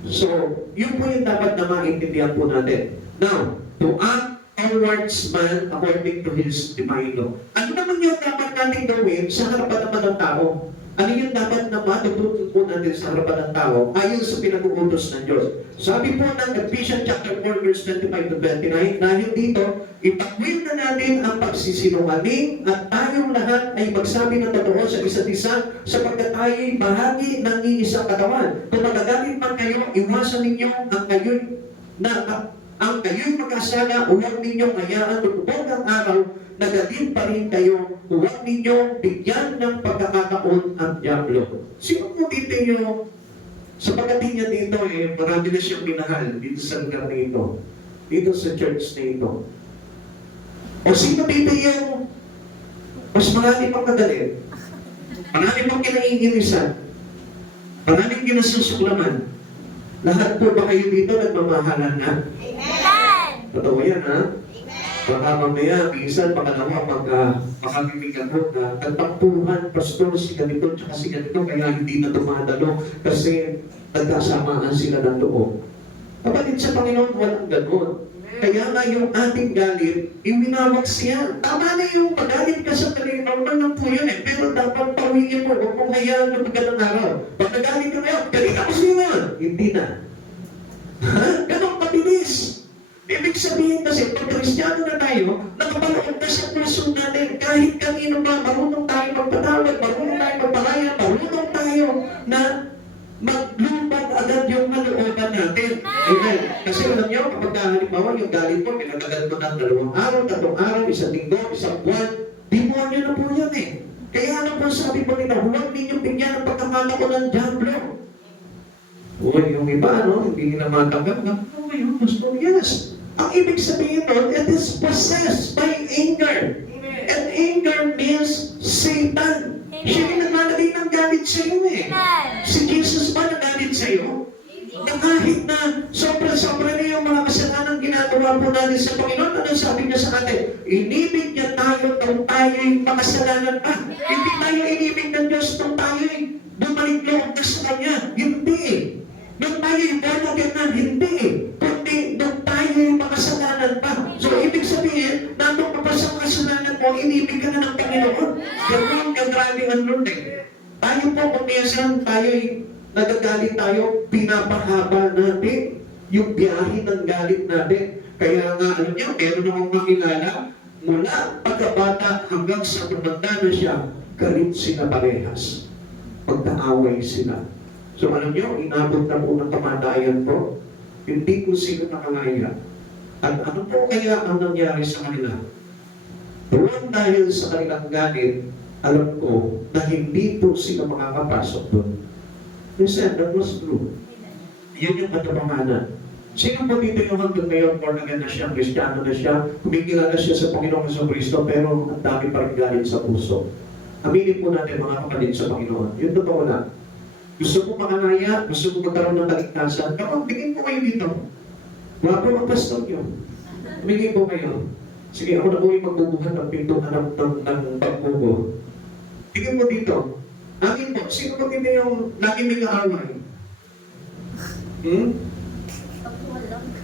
So, yun po yung dapat na maintindihan po natin. Now, to act towards man according to His divine law. Ano naman yung dapat natin gawin sa harapan naman ng tao? Ano yung dapat na matutunan po natin sa harapan ng tao ayon sa pinag-uutos ng Diyos? Sabi po ng Ephesians chapter 4 verse 25 to 29, dahil dito, ipagwil na natin ang pagsisinungaling at tayong lahat ay magsabi ng totoo sa isa't isa sapagkat tayo'y bahagi ng iisang katawan. Kung magagalit man kayo, iwasan ninyo ang kayo'y mag-asala, huwag ninyong hayaan lumubog ang araw, nagaling pa rin kayo, huwag ninyong bigyan ng pagkakataon ang diablo. Sino mo dito nyo, sa pagdating niya dito marami na siyang minahal dito sa lugar na ito, dito sa church na ito. O sino dito yung mas marami pang kagalit, marami pang kinaiinisan, maraming kinasusuklaman? Lahat po ba kayo dito nagmamahalan na? Totoo yan, ha? Baka mamaya, minsan, pangalawa, makakimig ako na tagtampuhan, pastor, si ganito, tsaka si ganito, kaya hindi na dumadalo kasi nagkasamaan sila ng loob. Kapatid sa Panginoon, walang ganon. Kaya nga yung ating galit, iminawag siya. Tama na yung magalit ka sa kanila, normal lang po yun eh. Pero dapat pawiin mo, huwag mong hayaan na magandang araw. Pag nagalit ka ngayon, galit ako sa'yo ngayon. Hindi na. Ha? Ganon kabilis. Ibig sabihin kasi, pag Kristiyano na tayo, nakapanood na sa puso natin, kahit kanino ba, marunong tayo magpatawad, marunong tayo magpalaya, marunong tayo na maglubad agad yung malooban natin. Amen. Kasi alam niyo, kapag halimbawa yung galit mo, pinagagal mo ng 2 araw, 3 araw, 1 linggo, 1 buwan, demonyo na po yan eh. Kaya ano po sabi po nila, huwag ninyong bigyan ng pagkakataon ng diablo. Uy, yung iba, hindi nila matanggap. Oh, yun, gusto, yes. Ang ibig sabihin nun, it is possessed by anger. And anger means Satan. Siya yung naglalagay ng galit sa iyo eh. Si Jesus ba nagalit sa iyo? Na kahit na sobra-sobra na yung mga kasalanan ginagawa po natin sa Panginoon, ano sabi niya sa atin? Inibig niya tayo nung tayo'y makasalanan pa. Hindi tayo inibig ng Diyos nung tayo'y bumalik loob na sa Kanya. Hindi eh. Nung tayo'y born again na, hindi eh. Kundi nung tayo'y makasalanan pa. So, ibig sabihin, nandun ka pa sa kasalanan mo, inibig ka na ng Panginoon. Ganoon ka grabe ang Lord eh. Tayo po, kung minsan tayo'y nagagalit tayo, pinapahaba natin yung biyahe ng galit natin. Kaya nga, alam niyo, meron akong makilala, mula pagkabata hanggang sa tumanda na siya, galit sila parehas. Pagkaaway sila. So alam niyo, inabot na po ng kamatayan po, hindi ko sila nakangaya. At ano po kaya ang nangyari sa kanila? Doon dahil sa kanilang galit, alam ko na hindi po sila makakapasok doon. Listen, that was true. Yan yung katapanganan. Sino po dito yung hanggang ngayon, born again na siya, Kristiyano na siya, kumikilala siya sa Panginoong Jesucristo, pero ang dami pa rin galit sa puso. Aminin po natin mga kapatid sa Panginoon. Yun totoo na. Gusto mo makangaya, gusto mo magkaroon ng kaligtasan, kapag bigyan po kayo dito. Wala po ang pastor nyo. Bigyan po kayo. Sige, ako na po yung magbubuhan ng pintuan ng pagbubo. Bigyan mo dito. Amin po, sino po dito yung lagi may kaaway?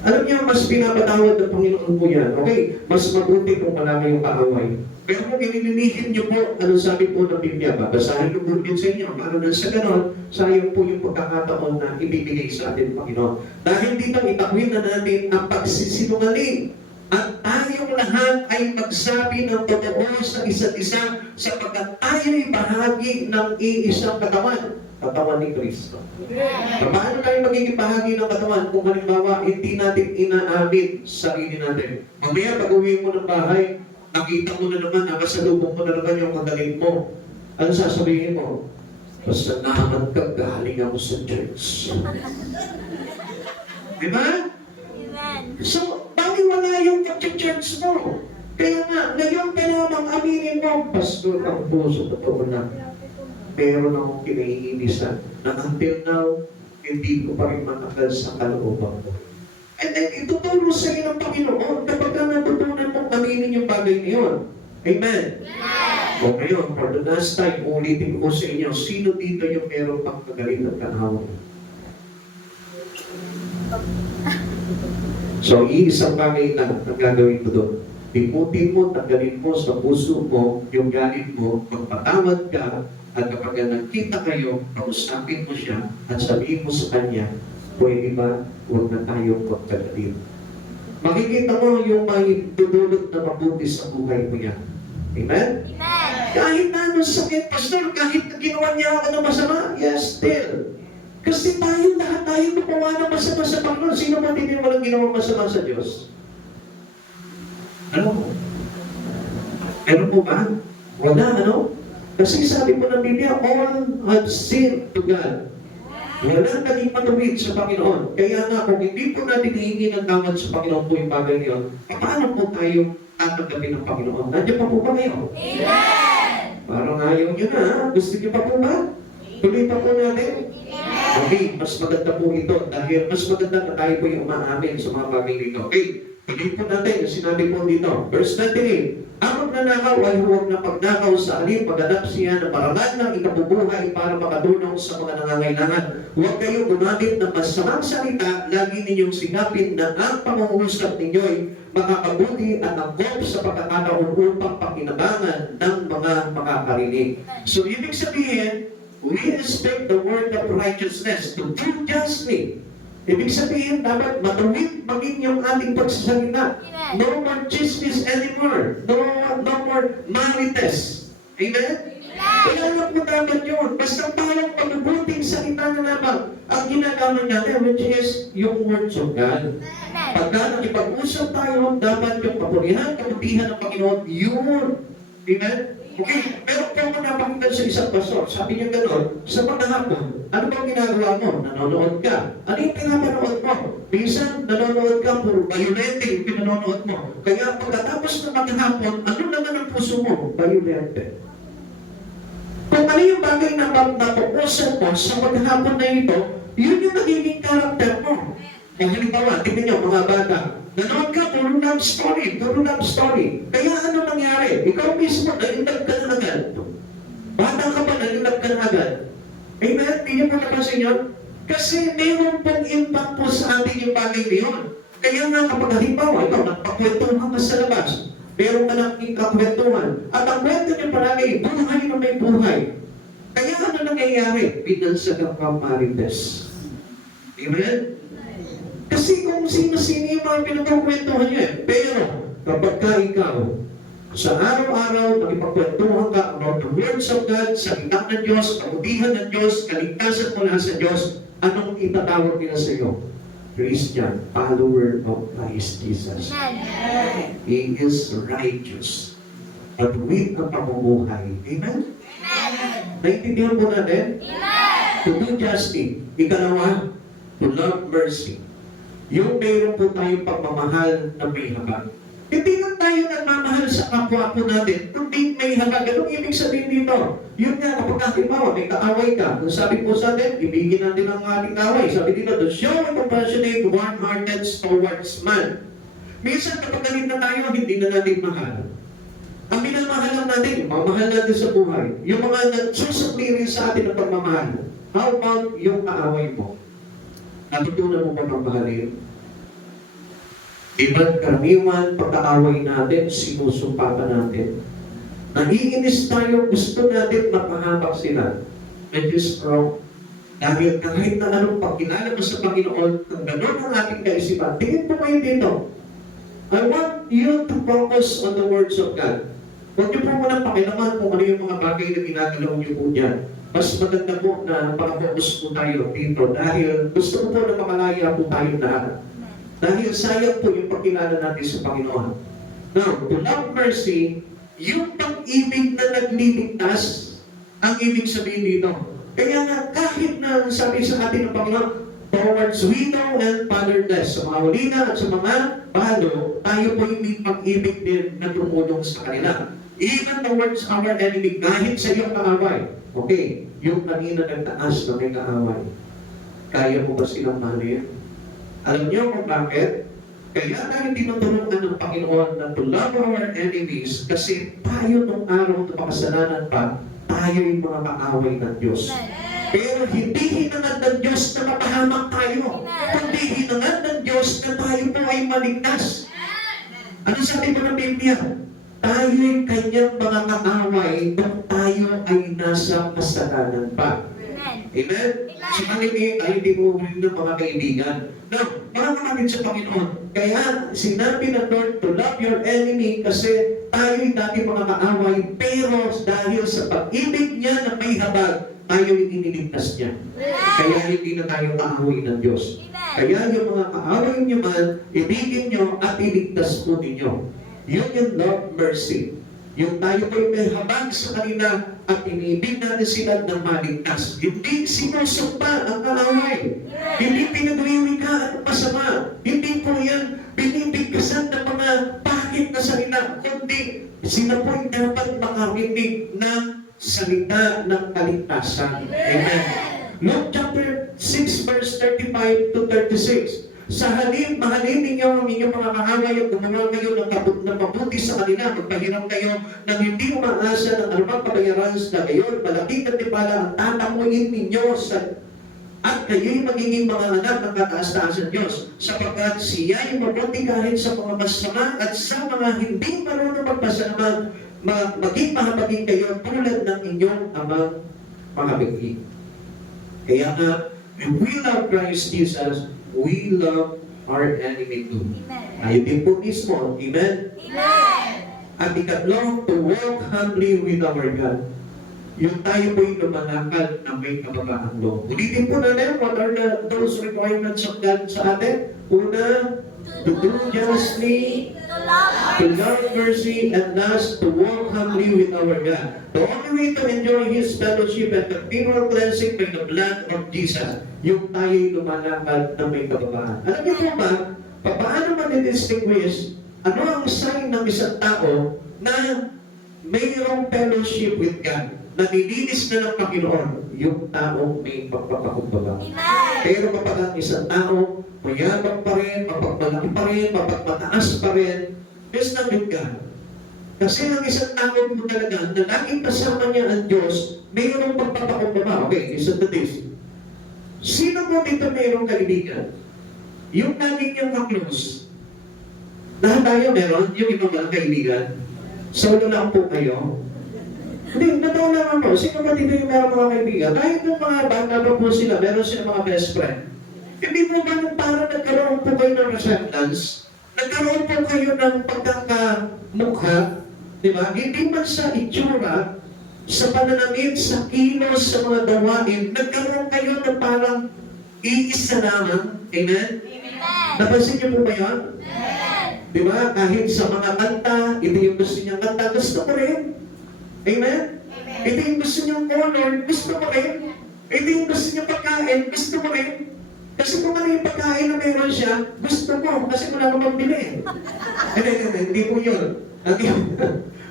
Alam niyo, mas pinapatawad ng Panginoon po yan. Okay, mas mabuti kung wala kayong kaaway. Pero kung inililihim niyo po, ano sabi po ng Biblia, babasahin ko po din sa inyo. Para na sa ganon, sayang po yung pagkakataon na ibibigay sa atin, Panginoon. Dahil dito, itakwin na natin ang pagsisinungaling. At tayong lahat ay magsabi ng totoo sa isa't isa sapagkat tayo'y bahagi ng iisang katawan, katawan ni Kristo. Paano tayo magiging bahagi ng katawan kung halimbawa hindi natin inaamin sarili natin? Mamaya pag-uwi mo ng bahay, nakita mo na naman, nakasalubong mo na naman yung kagaling mo. Ano sasabihin mo? Basta naman ka, galing ako sa church. Di ba? Amen. So, baliwala yung pag-church mo. Kaya nga, ngayon ka namang aminin mo, Pastor, ang puso, totoo na. Meron akong kinaiinisan na until now, hindi ko pa rin matagal sa kalooban ko. And then, ituturo sa iyo ng Panginoon kapag ka natutunan mong aminin yung bagay niyon. Amen? O ngayon, for the last time, ulitin ko sa inyo, sino dito yung meron pang kagaling ng tanawan? So, iisang bagay lang ang gagawin ko doon. Limutin mo, tanggalin mo sa puso mo yung galit mo, magpatawad ka, at kapag nakita kayo, kausapin mo siya, at sabihin mo sa kanya, pwede ba, huwag na tayong magkagalit. Makikita mo yung may dudulot na mabuti sa buhay mo yan. Amen? Amen. Kahit na anong sakit, Pastor, kahit na ginawa niya ako ng masama, yes, still. Kasi tayo, lahat tayo gumawa ng masama sa Panginoon. Sino ba din yung walang ginawang masama sa Diyos? Ano po? Meron po ba? Wala, ano? Kasi sabi po ng Biblia, all have sinned to God. Wala naging matuwid sa Panginoon. Kaya nga, kung hindi po natin hihingi ng tawad sa Panginoon po yung bagay niyon, paano po tayo tatanggapin ng Panginoon? Nandiyan pa po ba kayo? Amen. Parang ayaw nyo na. Gusto nyo pa po ba? Tuloy pa po natin? Okay, mas maganda po ito dahil mas maganda na tayo po yung umaamin sa mga bagay dito. Okay, tuloy po natin yung sinabi po dito. Verse 98, ang magnanakaw ay huwag na pagnakaw sa alin, paghanap siya ng paralan ng ikabubuhay para makatulong sa mga nangangailangan. Huwag kayong gumamit ng masamang salita, lagi ninyong sinapin na ang pangungusap ninyo'y makakabuti at angkop sa pagkakataon upang pakinabangan ng mga makakarinig. So, ibig sabihin, we expect the word of righteousness to do justly. Ibig sabihin, dapat matuwid maging yung ating pagsasalita. No more chismis anymore. No more marites. Amen? Kaya lang po dapat yun. Basta tayong mabubuting salita na lamang ang ginagawa natin, which is yung words of God. Pagka nakipag-usap tayo, dapat yung papurihan, kabutihan ng Panginoon, yun. Amen? Okay, pero kung napakita sa isang pastor, sabi niya gano'n, sa maghapon, ano bang ginagawa mo? Nanonood ka. Ano yung pinapanood mo? Minsan, nanonood ka, puro violente yung pinanonood mo. Kaya pagkatapos ng maghapon, ano naman ang puso mo? Violente. Kung ano yung bagay na napuusan mo sa maghapon na ito, yun yung nagiging karakter mo. Kung halimbawa, tingnan niyo mga bata, nanood ka, puro love story. Kaya ano nangyari? Ikaw mismo, nalindag ka na agad. Bata ka pa, nalindag ka na agad. Amen? Hindi niyo pa napasin yun? Kasi mayroon pong impact po sa atin yung bagay na yun. Kaya nga kapag halimbawa, ikaw, nagpakwentuhan ka sa labas, meron ka nang ikakwentuhan, at ang kwento niyo palagi, buhay na may buhay. Kaya ano nangyayari? Binansa ka pa marites. Amen? Kasi kung sino-sino yung mga pinagkakwentuhan niya pero kapag ka ikaw, sa araw-araw, magipagkwentuhan ka about the words of God, salita ng Diyos, kabutihan ng Diyos, kaligtasan mula sa Diyos, anong itatawag nila sa iyo? Christian, follower of Christ Jesus. Amen. He is righteous. At with ang pamumuhay. Amen? Naintindihan po natin? Amen. To do justly. Ikalawa, to love mercy. Yung mayroon po tayong pagmamahal na may habag. Hindi lang tayo nagmamahal sa kapwa po natin, kundi may habag. Anong ibig sabihin dito? Yun nga, kapag halimbawa, may kaaway ka. Kung sabi po sa atin, ibigin natin ang ating kaaway. Sabi dito, to show a compassionate, one-hearted towards man. Minsan, kapag galit na tayo, hindi na natin mahal. Ang minamahal lang natin, mamahal natin sa buhay. Yung mga nagsusukli rin sa atin ng pagmamahal. How about yung kaaway mo? Natutunan mo ba pagmahalin? Diba karaniwan, pagkaaway natin, sinusumpa pa natin. Naiinis tayo, gusto natin mapahamak sila. It is wrong. Dahil kahit na anong pagkilala mo sa Panginoon, kung gano'n ang ating kaisipan, tingin po kayo dito. I want you to focus on the words of God. Huwag niyo po muna pakilaman kung ano yung mga bagay na ginagalaw niyo po dyan. Mas maganda po na makapokus po tayo dito dahil gusto ko po na makalaya po tayo lahat. Dahil sayang po yung pagkilala natin sa Panginoon. Now, to love mercy, yung pag-ibig na nagliligtas, ang ibig sabihin dito. Kaya nga, kahit na sabi sa atin ng Panginoon, towards widow and fatherless, sa mga ulina at sa mga balo, tayo po yung may pag-ibig din na tumulong sa kanila. Even towards our enemy, kahit sa iyong kaaway. Okay, yung kanina nagtaas na may kaaway, kaya mo ba silang mahalin? Alam niyo kung bakit? Kaya tayo tinuturuan ng Panginoon na to love our enemies kasi tayo nung araw na makasalanan pa, tayo yung mga kaaway ng Diyos. Pero hindi hinangad ng Diyos na mapahamak tayo. Kundi hinangad ng Diyos na tayo po ay maligtas. Ano sabi mo ng Biblia? Tayo'y kanyang mga kaaway nung tayo ay nasa kasalanan pa. Amen? Si Panginoon ay hindi mo rin ng mga kaibigan. Now, marami namin sa Panginoon. Kaya sinabi ng Lord to love your enemy kasi tayo'y dati mga kaaway, pero dahil sa pag-ibig niya na may habag, tayo'y iniligtas niya. Kaya hindi na tayo kaaway ng Diyos. Kaya yung mga kaaway niyo man, ibigin niyo at iligtas po ninyo. Yun yung love mercy. Yung tayo po'y may habag sa kanila at inibig natin sila ng maligtas. Hindi sinusumpa ang kaaway. Hindi pinagwiwika at masama. Hindi po yan binibigkasan ng mga bakit na salita. Kundi sila po'y dapat makarinig ng salita ng kaligtasan. Amen. Luke chapter 6 verse 35 to 36. Sa halip, mahalin ninyo ang inyong mga kaaway at gumawa kayo ng mabuti sa kanila. Magpahiram kayo ng hindi umaasa ng anumang kabayaran sa gayon. Malaking katipala ang tatamuin ninyo at kayo'y magiging mga anak ng kataas-taasan Diyos. Sapagkat siya yung mabuti kahit sa mga masama at sa mga hindi marunong magpasalamat, maging mahabagin kayo tulad ng inyong amang mahabagin. Kaya nga, if we love Christ Jesus, we love our enemy too. Tayo din po mismo. Amen? Amen. At ikatlo, to walk humbly with our God. Yung tayo po'y lumalakad na may kababaang loob. Ulitin po natin, what are those requirements of God sa atin? Una, to do justly, to love mercy, and last, to walk humbly with our God. The only way to enjoy His fellowship and continual cleansing by the blood of Jesus, yung tayo'y lumalakad na may kababaan. Alam niyo po ba, paano ma-distinguish ano ang sign ng isang tao na mayroong fellowship with God? Nanilinis na ng Panginoon, yung taong may pagpapakumbaba. Pero kapag ang isang tao, mayabang pa rin, mapagmalaki pa rin, mapagmataas pa rin, is not with God. Kasi ang isang tao mo talaga, na laging kasama niya ang Diyos, mayroong pagpapakumbaba. Okay, listen to this. Sino mo dito mayroong kaibigan? Yung laging niyang ka-close. Lahat tayo meron, yung ibang mga kaibigan. Solo lang po kayo. Hindi, totoo naman po. Sino ba dito yung meron mga kaibigan? Kahit yung mga bata pa po sila, meron sila mga best friend. Hindi po ba nung parang nagkaroon po kayo ng resemblance? Nagkaroon po kayo ng pagkakamukha, di ba? Hindi man sa itsura, sa pananamit, sa kilos, sa mga gawain, nagkaroon kayo ng parang iisa lamang. Amen? Napansin niyo po ba yun? Di ba? Kahit sa mga kanta, ito yung gusto niyang kanta, gusto ko rin. Amen? Ito yung gusto niyang honor, gusto ko rin. Ito yung gusto niyang pagkain, gusto ko rin. Kasi kung ano yung pagkain na meron siya, gusto ko, kasi wala ko magbili. Hindi po yun.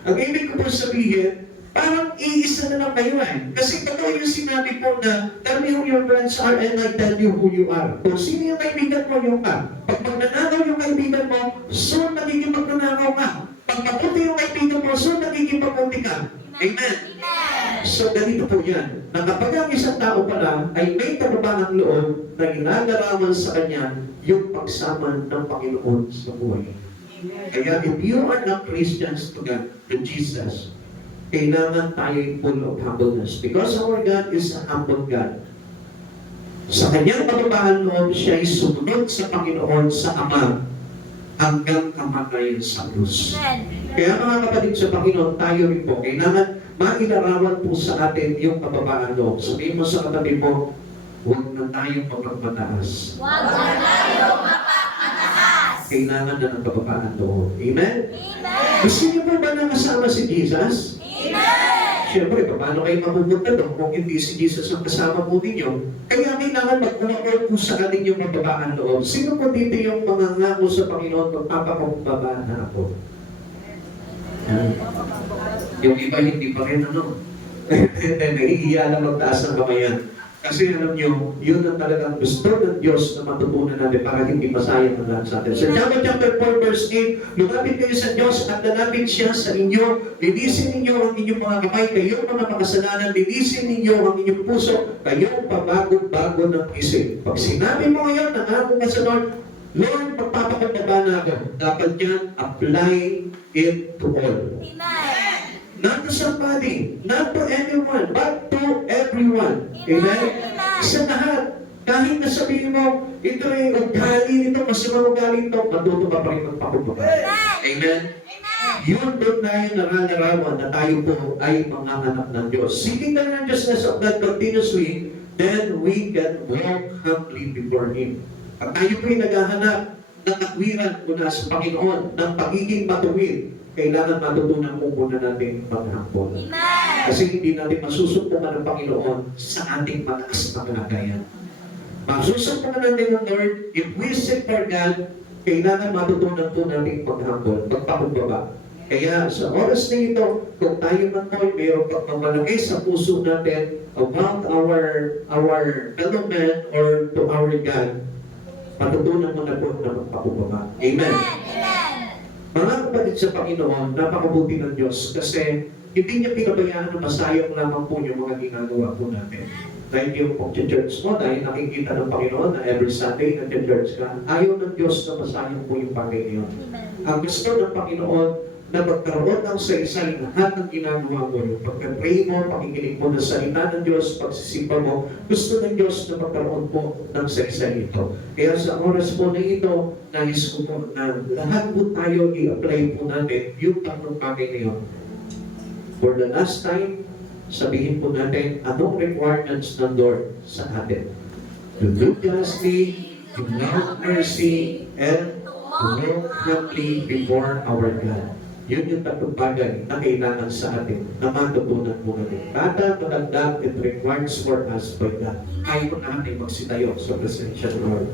Ang ibig ko po sabihin, parang iisa na lang kayo eh. Kasi totoo yung sinabi po na, tell me who your friends are and I tell you who you are. Kung sino yung kaibigan mo, yung ka. Pag magnanakaw yung kaibigan mo, soon nagiging magnanakaw ka. Pag maputi yung kaibigan mo, soon nagiging maputi ka. Amen. So, ganito po yan, na kapag ang isang tao pala ay may kababangang loob na ginagaraman sa kanya yung pagsama ng Panginoon sa buhay. Kaya if you are not Christians to God, to Jesus, kailangan tayo full of humbleness. Because our God is a humble God. Sa kanyang kababahan loob, siya ay sumunod sa Panginoon, sa Ama, hanggang kamatayan sa krus. Amen. Kaya mga kapatid sa Panginoon, tayo rin po, kailangan mailarawan po sa atin yung kababahan loob. Sabihin mo sa katabi mo, huwag na tayong mapagmataas. Huwag na tayo mapapataas. Kailangan na ng kababahan loob. Amen? Amen. Gusto niyo po ba nakasama si Jesus? Amen. Siyempre, paano kayo mapupunta doon kung hindi si Jesus ang kasama po ninyo? Kaya kailangan mag-umakot po sa atin yung mababaan loob. Sino po dito yung mga ngako sa Panginoon, magpapakumbabaan na ako? Yung iba hindi pa rin ano. Nahihiya lang magtaas ng kamayan. Kasi alam nyo, yun ang talagang gusto ng Diyos na matutunan natin para hindi masayang ang lahat sa atin. Sa John chapter 4 verse 8, lumapit kayo sa Diyos at lalapit siya sa inyo. Linisin ninyo ang inyong mga kamay, kayong mga makasalanan. Linisin ninyo ang inyong puso, kayong pabago-bago ng isip. Pag sinabi mo ngayon, nangako ka sa Lord, Lord, magpapakumbaba na ako. Dapat yan, apply it to all. Amen. Not to somebody, not to anyone, but to everyone. Amen? Sa lahat. Kahit na sabihin mo, ito ay ugali nito, masamang ugali nito, matuto ka pa rin magpakumbaba. Amen? Amen. Yun doon tayo nararawan na tayo po ay mga anak ng Diyos. Seeking the righteousness of God continuously, then we can walk humbly before Him. At tayo po'y naghahanap ng katwiran mula sa Panginoon, ng pagiging matuwid. Kailangan matutunan po muna natin paghampon. Amen. Kasi hindi natin masusumpungan ng Panginoon sa ating mataas na kalagayan. Masusumpungan natin ng Lord, if we seek for God, kailangan matutunan po natin paghampon, pagpakumbaba. Kaya sa oras na ito, kung tayo man po ay mayroong pagmamalaki sa puso natin about our fellow man or to our God, matutunan mo na po na magpakumbaba. Amen. Amen. Mga kapatid sa Panginoon, napakabuti ng Diyos kasi hindi niya pinabayaan na masayang lamang po yung mga ginagawa po natin. Dahil yung pag-church mo, dahil nakikita ng Panginoon na every Sunday nag-church ka, ayaw ng Diyos na masayang po yung bagay niyo. Ang gusto ng Panginoon na magkaroon ng saysay lahat ng ginagawa mo, yung pagka-pray mo, pakikinig mo ng salita ng Diyos, pagsisimba mo, gusto ng Diyos na magkaroon po ng saysay ito. Kaya sa oras po na ito, nais ko po na lahat po tayo i-apply po natin yung tatlong bagay na yun. For the last time, sabihin po natin anong requirements ng Lord sa atin. To do justly, to love mercy, and to walk humbly before our God. Yun yung tatlong bagay na kailangan sa atin na matutunan mo natin. Kada maganda, it requires for us by God. Ayaw natin magsitayo sa presensya ng Lord.